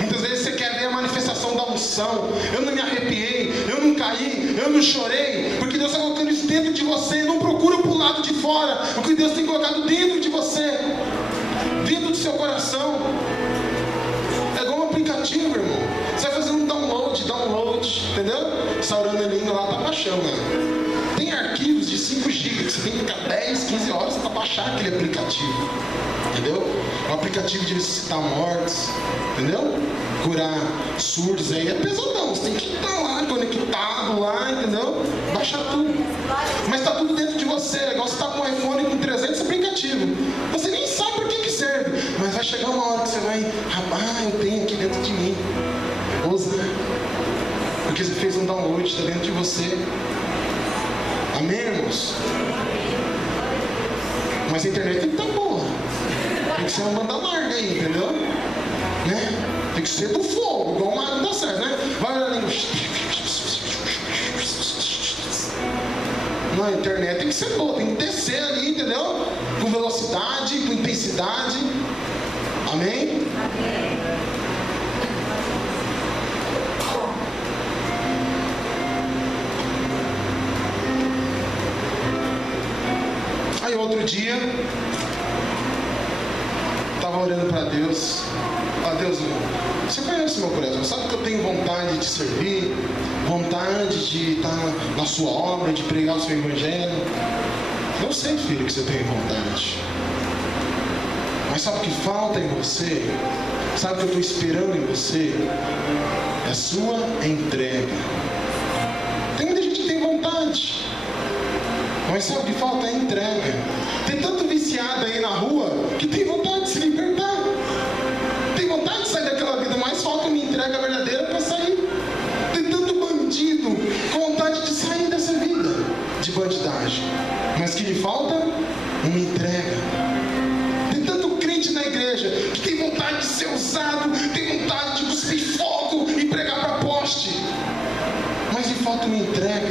Muitas vezes você quer ver a manifestação da unção. Eu não me arrepiei, eu não caí, eu não chorei, porque Deus está colocando isso dentro de você. Não procura pro lado de fora o que Deus tem colocado dentro de você, dentro do seu coração. É igual um aplicativo, irmão. Você vai fazendo um download, entendeu? Essa orando em língua lá tá baixando, né? Tem arquivos de 5 GB que você tem que ficar 10, 15 horas para baixar aquele aplicativo. Entendeu? Um aplicativo de ressuscitar mortos, entendeu? Curar surdos aí é pesadão. Você tem que estar lá, conectado lá, entendeu? Baixar tudo. Mas está tudo dentro de você. É igual você está com um iPhone com 300 aplicativos. Você nem sabe para que serve. vai chegar uma hora que você vai, eu tenho aqui dentro de mim. Usa. Porque você fez um download, está dentro de você. Amém, irmãos? Mas a internet tem que estar boa. Tem que ser uma banda larga aí, entendeu? Né? Tem que ser do fogo, igual uma água dá certo, né? Vai olhar ali. Não, a internet tem que ser boa, tem que descer ali, entendeu? Com velocidade, com intensidade. Amém? Aí outro dia, estava olhando para Deus. Deus, você conhece meu coração, sabe que eu tenho vontade de servir, vontade de estar na sua obra, de pregar o seu evangelho. Eu sei, filho, que você tem vontade. Mas sabe o que falta em você? Sabe o que eu estou esperando em você? É a sua entrega. Tem muita gente que tem vontade, mas sabe o que falta? É a entrega. Tem tanto viciado aí na rua que tem vontade de se libertar. Tem vontade de sair daquela vida, mas falta uma entrega verdadeira para sair. Tem tanto bandido com vontade de sair dessa vida de bandidagem, mas que lhe falta uma entrega. Tem tanto crente na igreja que tem vontade de ser usado, tem vontade de cuspir fogo e pregar para poste, mas lhe falta uma entrega.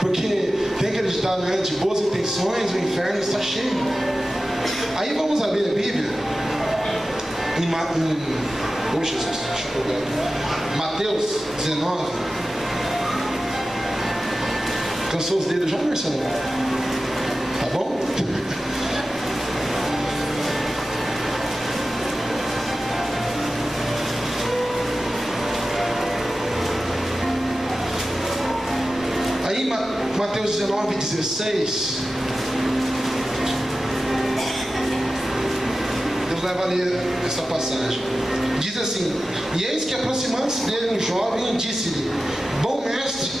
Porque tem que acreditar, né? De boas intenções o inferno está cheio. Aí vamos abrir a Bíblia em Jesus, deixa eu pegar aqui. Mateus 19. Cansou os dedos já, Marcelo? Tá bom? Aí Mateus 19, 16. Deus vai ler essa passagem. Diz assim: e eis que aproximando-se dele um jovem, disse-lhe: bom mestre,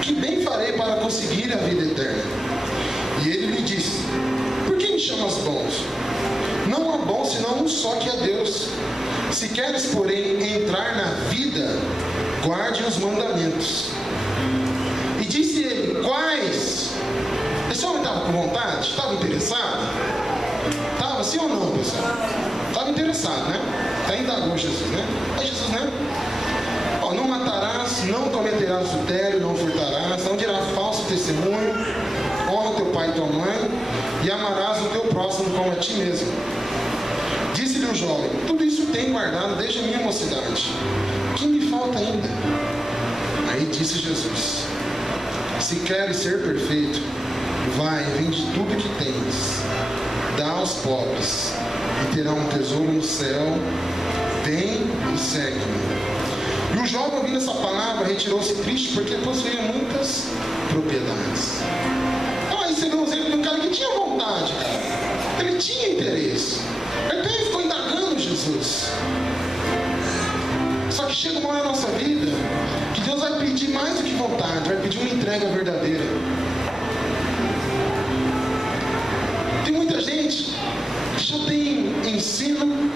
que bem farei para conseguir a vida eterna? E ele lhe disse: por que me chamas bons? Não há bom senão um só, que é Deus. Se queres, porém, entrar na vida, guarde os mandamentos. E disse ele: quais? Esse homem estava com vontade? Estava interessado? Estava, sim ou não, pessoal? Estava interessado, né? Ainda agora Jesus, né? Aí Jesus, né? Não matarás, não cometerás adultério, não furtarás, não dirás falso testemunho, honra teu pai e tua mãe, e amarás o teu próximo como a ti mesmo. Disse-lhe o jovem: tudo isso tenho guardado desde a minha mocidade. O que me falta ainda? Aí disse Jesus: se queres ser perfeito, vai, vende tudo que tens, dá aos pobres, e terá um tesouro no céu. Vem e segue-me. E o jovem, ouvindo essa palavra, retirou-se triste, porque possuía muitas propriedades. Aí você vê um exemplo de um cara que tinha vontade, cara. Ele tinha interesse. Ele até ficou indagando Jesus. Só que chega uma hora na nossa vida que Deus vai pedir mais do que vontade, vai pedir uma entrega verdadeira. Tem muita gente que já tem ensino,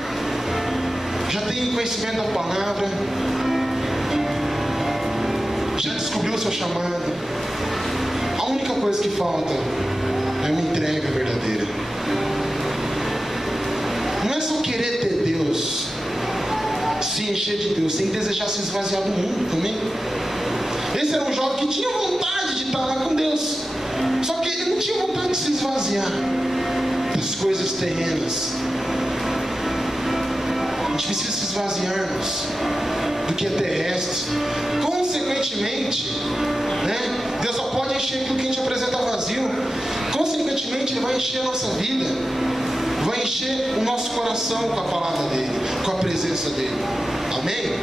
já tem conhecimento da palavra, já descobriu o seu chamado. A única coisa que falta é uma entrega verdadeira. Não é só querer ter Deus, se encher de Deus, sem desejar se esvaziar do mundo também. Esse era um jovem que tinha vontade de estar lá com Deus, só que ele não tinha vontade de se esvaziar das coisas terrenas. A gente precisa se esvaziarmos do que é terrestre. Consequentemente, né, Deus só pode encher aquilo que a gente apresenta vazio. Consequentemente, Ele vai encher a nossa vida, vai encher o nosso coração com a palavra dEle, com a presença dEle. Amém?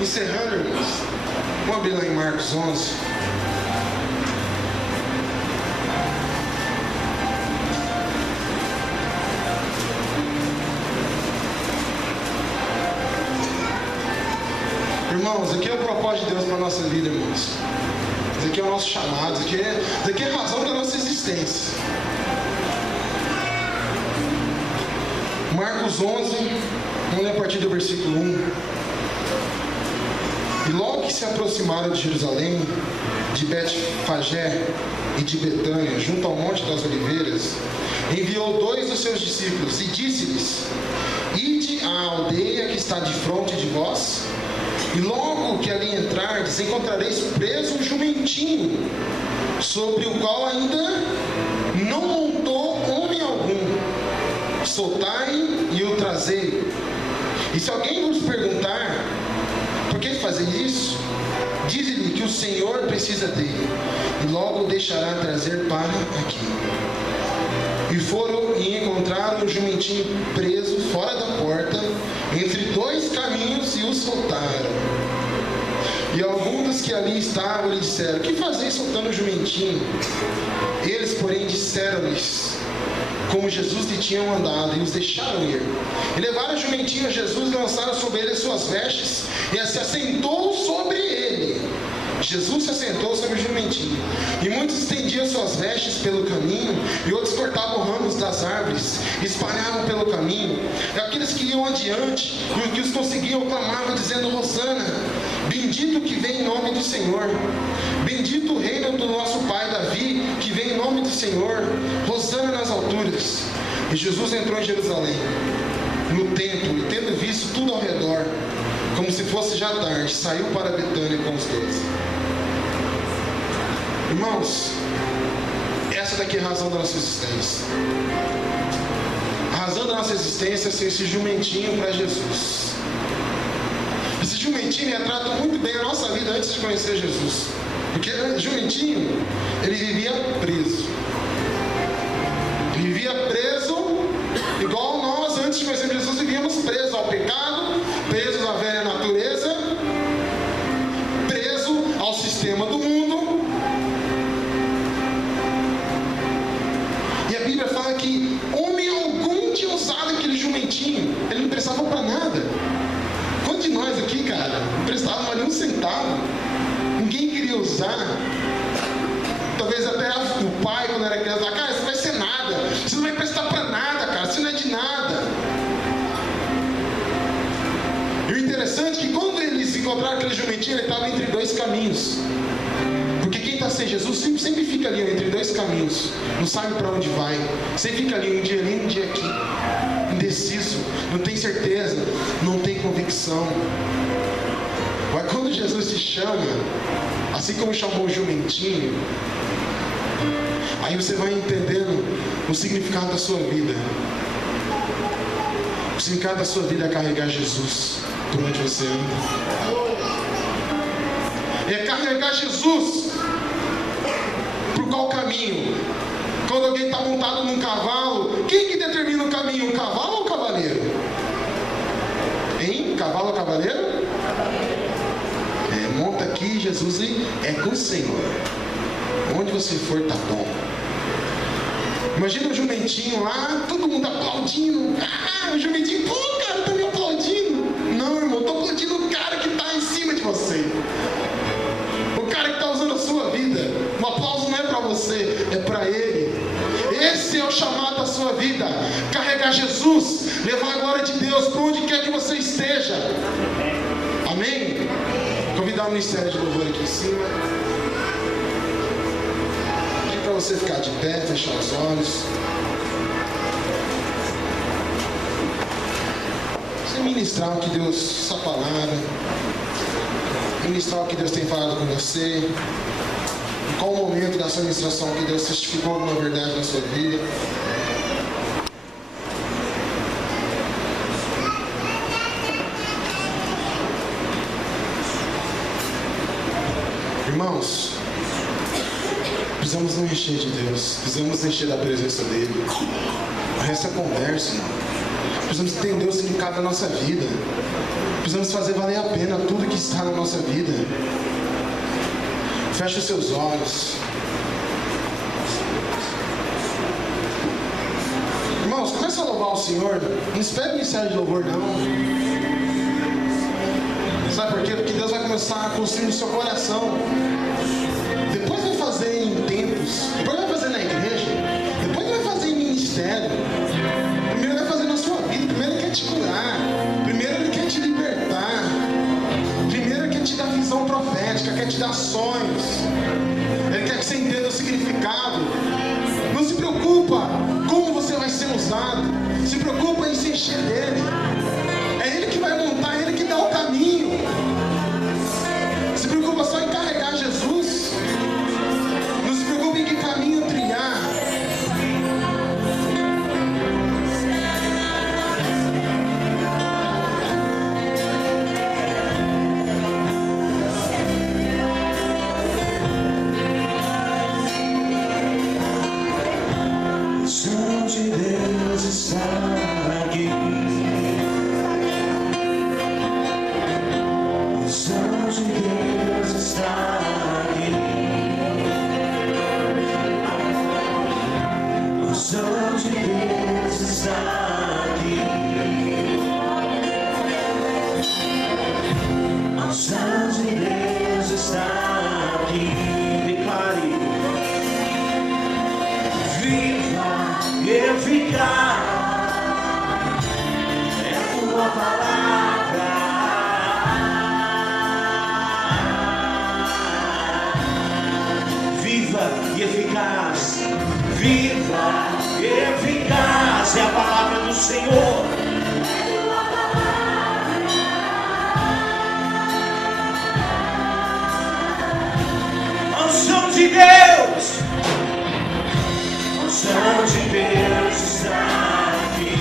Encerrando, irmãos, vamos abrir lá em Marcos 11. Irmãos, aqui é o propósito de Deus para a nossa vida, irmãos. Isso aqui é o nosso chamado, isso aqui é a razão da nossa existência. Marcos 11, vamos ler a partir do versículo 1. E logo que se aproximaram de Jerusalém, de Betfagé e de Betânia, junto ao Monte das Oliveiras, enviou 2 dos seus discípulos e disse-lhes: Ide à aldeia que está defronte de vós, e logo que ali entrardes, encontrareis preso um jumentinho, sobre o qual ainda não montou homem algum. Soltai e o trazei. E se alguém vos perguntar: por que fazer isso? Dize-lhe que o Senhor precisa dele, e logo o deixará trazer para aqui. E foram e encontraram o jumentinho preso fora da porta, entre 2 caminhos, e o soltaram. E alguns dos que ali estavam lhe disseram: que fazeis soltando o jumentinho? Eles, porém, disseram-lhes como Jesus lhe tinha mandado, e os deixaram ir. E levaram o jumentinho a Jesus, lançaram sobre ele as suas vestes, e se assentou sobre ele. Jesus se assentou sobre o jumentinho. E muitos estendiam suas vestes pelo caminho, e outros cortavam ramos das árvores, e espalhavam pelo caminho. E aqueles que iam adiante, e os que os conseguiam, clamavam, dizendo: Hosana, bendito que vem em nome do Senhor. Bendito o reino do nosso pai Davi, que vem em nome do Senhor. Hosana nas alturas. E Jesus entrou em Jerusalém, no templo, e tendo visto tudo ao redor, como se fosse já tarde, saiu para Betânia com os 12. Irmãos, essa daqui é a razão da nossa existência. A razão da nossa existência é ser esse jumentinho para Jesus. Esse jumentinho retrata muito bem a nossa vida antes de conhecer Jesus. Porque o jumentinho, ele vivia preso. Ele vivia preso, igual nós antes de conhecer Jesus vivíamos presos ao pecado, presos à velha natureza, preso ao sistema do mundo. E a Bíblia fala que homem algum tinha usado aquele jumentinho. Ele não prestava para nada. Quantos de nós aqui, cara, não prestavam ali um centavo? Ninguém queria usar. Talvez até o pai, quando era criança, cara, isso vai ser nada. Isso não vai prestar para nada, cara. Isso não é de nada. E o interessante é que quando eles encontraram aquele jumentinho, ele estava entre 2 caminhos. Porque quem está sem Jesus sempre fica ali entre 2 caminhos. Não sabe para onde vai. Sempre fica ali, um dia ali, um dia aqui. Indeciso. Não tem certeza. Não tem convicção. Mas quando Jesus te chama, assim como chamou o jumentinho, aí você vai entendendo o significado da sua vida. O significado da sua vida é carregar Jesus por onde você anda. É carregar Jesus por qual caminho? Quando alguém está montado num cavalo, quem que determina o caminho? O cavalo ou o cavaleiro? Hein? Cavalo ou cavaleiro? Monta aqui, Jesus é com o Senhor. Onde você for, tá bom. Imagina o jumentinho lá, todo mundo aplaudindo. Ah, o jumentinho, pô, cara, tá me aplaudindo. Não, irmão, tô aplaudindo o cara que tá em cima de você. O cara que tá usando a sua vida. O aplauso não é para você, é para ele. Esse é o chamado da sua vida. Carregar Jesus, levar a glória de Deus para onde quer que você esteja. Amém? Convidar o ministério de louvor aqui em cima. Pedir para você ficar de pé, fechar os olhos. Você ministrar o que Deus, essa palavra, ministrar o que Deus tem falado com você. Em qual momento da sua ministração que Deus testificou alguma verdade na sua vida. Irmãos, precisamos nos encher de Deus, precisamos nos encher da presença dEle. O resto é conversa, irmão. Precisamos entender o significado da nossa vida. Precisamos fazer valer a pena tudo que está na nossa vida. Feche os seus olhos. Irmãos, começa a louvar o Senhor. Não espere o ministério de louvor, não. Sabe por quê? Porque Deus vai começar a construir no seu coração. limitações. Ele quer que você entenda o significado. Não se preocupa como você vai ser usado. Se preocupa em se encher dele. É ele que vai montar, é ele que dá o caminho. Se preocupa só em carregar Jesus. Não se preocupe em que caminho trilhar. O som de Deus está aqui. O som de Deus está aqui. O som de Deus está aqui. O som de Deus está aqui. Declare: viva e eficaz é tua palavra. Viva e eficaz, viva e eficaz é a palavra do Senhor. A unção de Deus, a unção de Deus está aqui.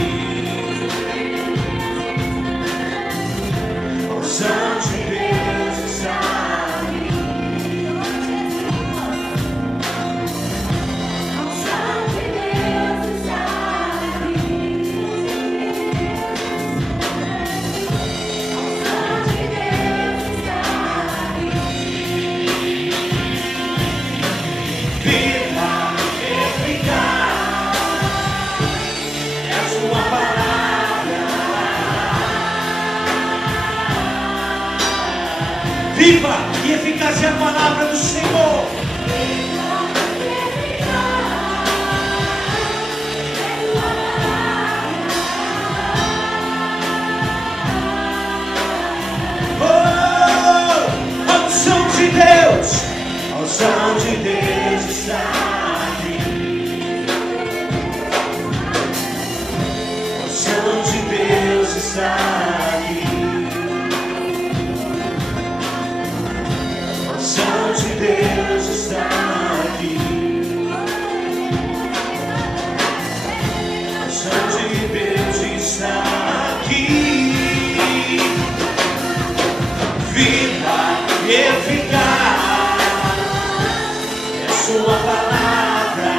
A unção de Deus está aqui. Viva e eficaz é a palavra do Senhor. Oh, a unção de Deus, a unção de Deus está aqui. A unção de Deus está aqui. A unção de Deus está aqui. A unção de Deus está aqui. Viva e eficaz é sua palavra.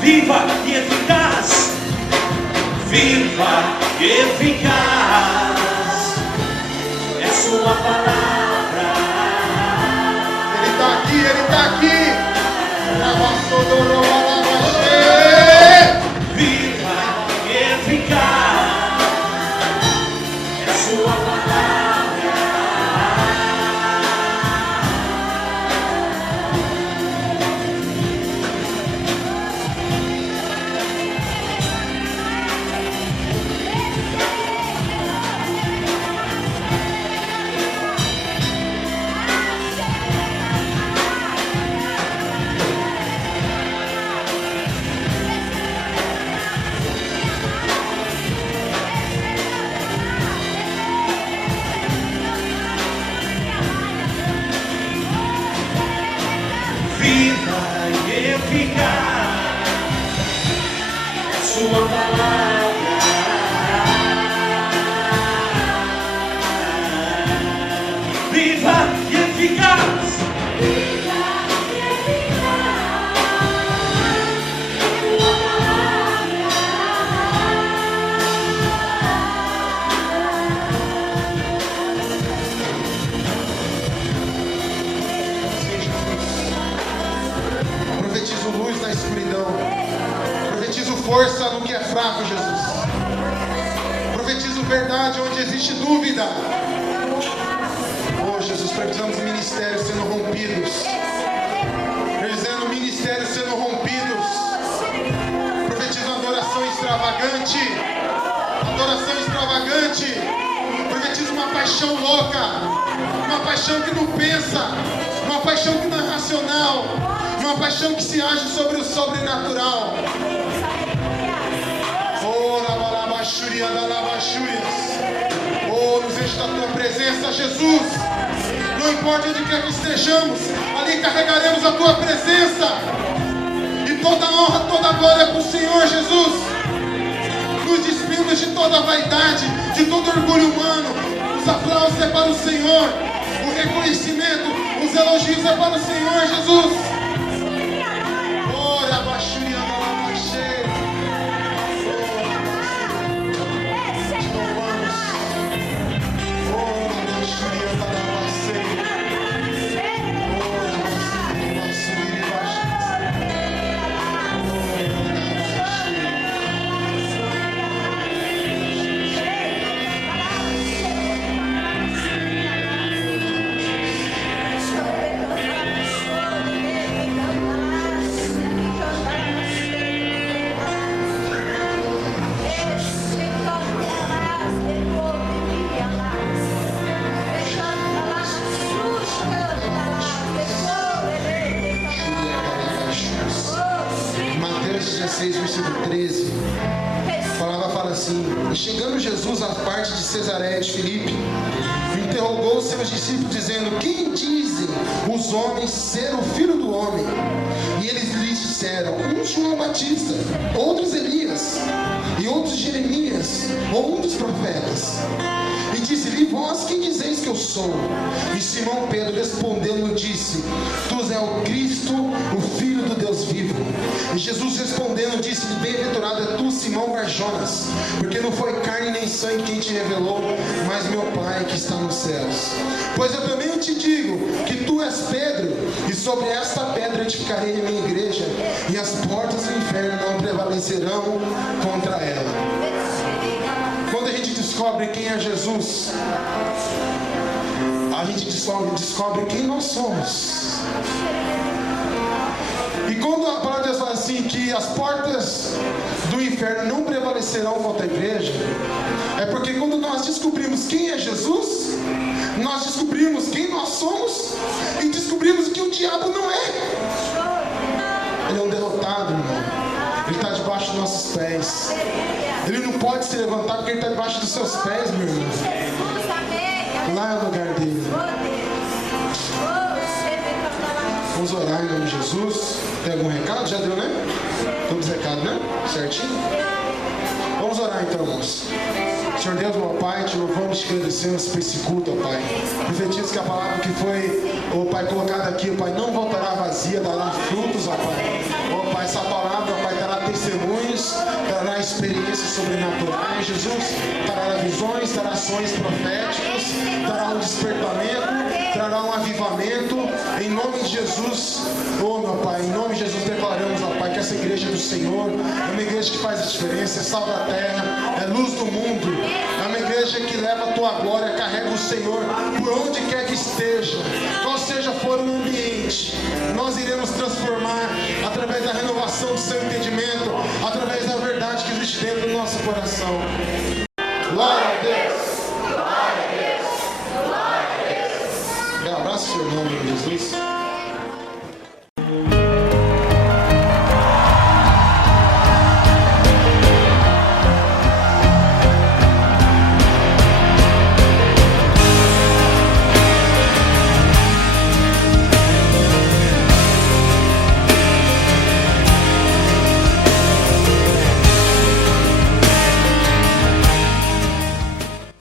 Viva e eficaz. Viva e eficaz é sua palavra. Ele está aqui, ele está aqui. Viva e eficaz é sua palavra. Viva e eficaz é sua palavra. Viva e eficaz. Profetizo luz na escuridão. Profetizo força no que é fraco, Jesus. Profetizo verdade onde existe dúvida. Oh, Jesus, precisamos de ministérios sendo rompidos. Dizendo ministérios sendo rompidos. Profetizo adoração extravagante. Adoração extravagante. Profetizo uma paixão louca, uma paixão que não pensa, uma paixão que não é racional, uma paixão que se age sobre o sobrenatural. Oh, nos enche da tua presença, Jesus. Não importa onde quer que estejamos, ali carregaremos a tua presença. E toda honra, toda glória para o Senhor, Jesus. Nos despimos de toda vaidade, de todo orgulho humano. Os aplausos é para o Senhor. O reconhecimento, os elogios é para o Senhor, Jesus. Versículo 13, a palavra fala assim: e chegando Jesus à parte de Cesareia de Filipe, interrogou os seus discípulos dizendo: quem dizem os homens ser o Filho do Homem? E eles lhes disseram: uns João Batista, outros Elias, e outros Jeremias, ou um dos profetas. E disse-lhe: vós quem dizeis que eu sou? E Simão Pedro respondendo disse: tu és o Cristo, o Filho do Deus vivo. E Jesus respondendo disse-lhe: bem-aventurado é tu, Simão Bar-Jonas, porque não foi carne nem sangue quem te revelou, mas meu Pai que está nos céus. Pois eu também te digo que tu és Pedro, e sobre esta pedra edificarei a minha igreja, e as portas do inferno não prevalecerão contra ela. Quando a gente descobre quem é Jesus, a gente descobre quem nós somos. E quando a palavra de Deus fala assim, que as portas do inferno não prevalecerão contra a igreja, é porque quando nós descobrimos quem é Jesus, nós descobrimos quem nós somos e descobrimos que o diabo não é. Ele é um derrotado, irmão. Ele está debaixo dos nossos pés. Ele não pode se levantar porque ele está debaixo dos seus pés, meu irmão. Lá é o lugar dele. Vamos orar em nome de Jesus. Tem algum recado? Já deu, né? Todos os recados, né? Certinho? Vamos orar então, irmãos. Senhor Deus, meu Pai, te louvamos, te agradecemos por esse culto, ó Pai. Profetizo que a palavra que foi, ó Pai, colocada aqui, ó Pai, não voltará vazia, dará frutos, ó Pai. Ó Pai, essa palavra, ó Pai, dará testemunhos, dará experiências sobrenaturais, Jesus. Dará visões, dará sonhos proféticos, dará um despertamento, trará um avivamento. Em nome de Jesus, ó meu Pai, em nome de Jesus declaramos, ó Pai, que essa igreja do Senhor é uma igreja que faz a diferença, é sal da terra, é luz do mundo. É uma igreja que leva a tua glória, carrega o Senhor por onde quer que esteja, qual seja for o ambiente. Nós iremos transformar através da renovação do seu entendimento, através da verdade que existe dentro do nosso coração.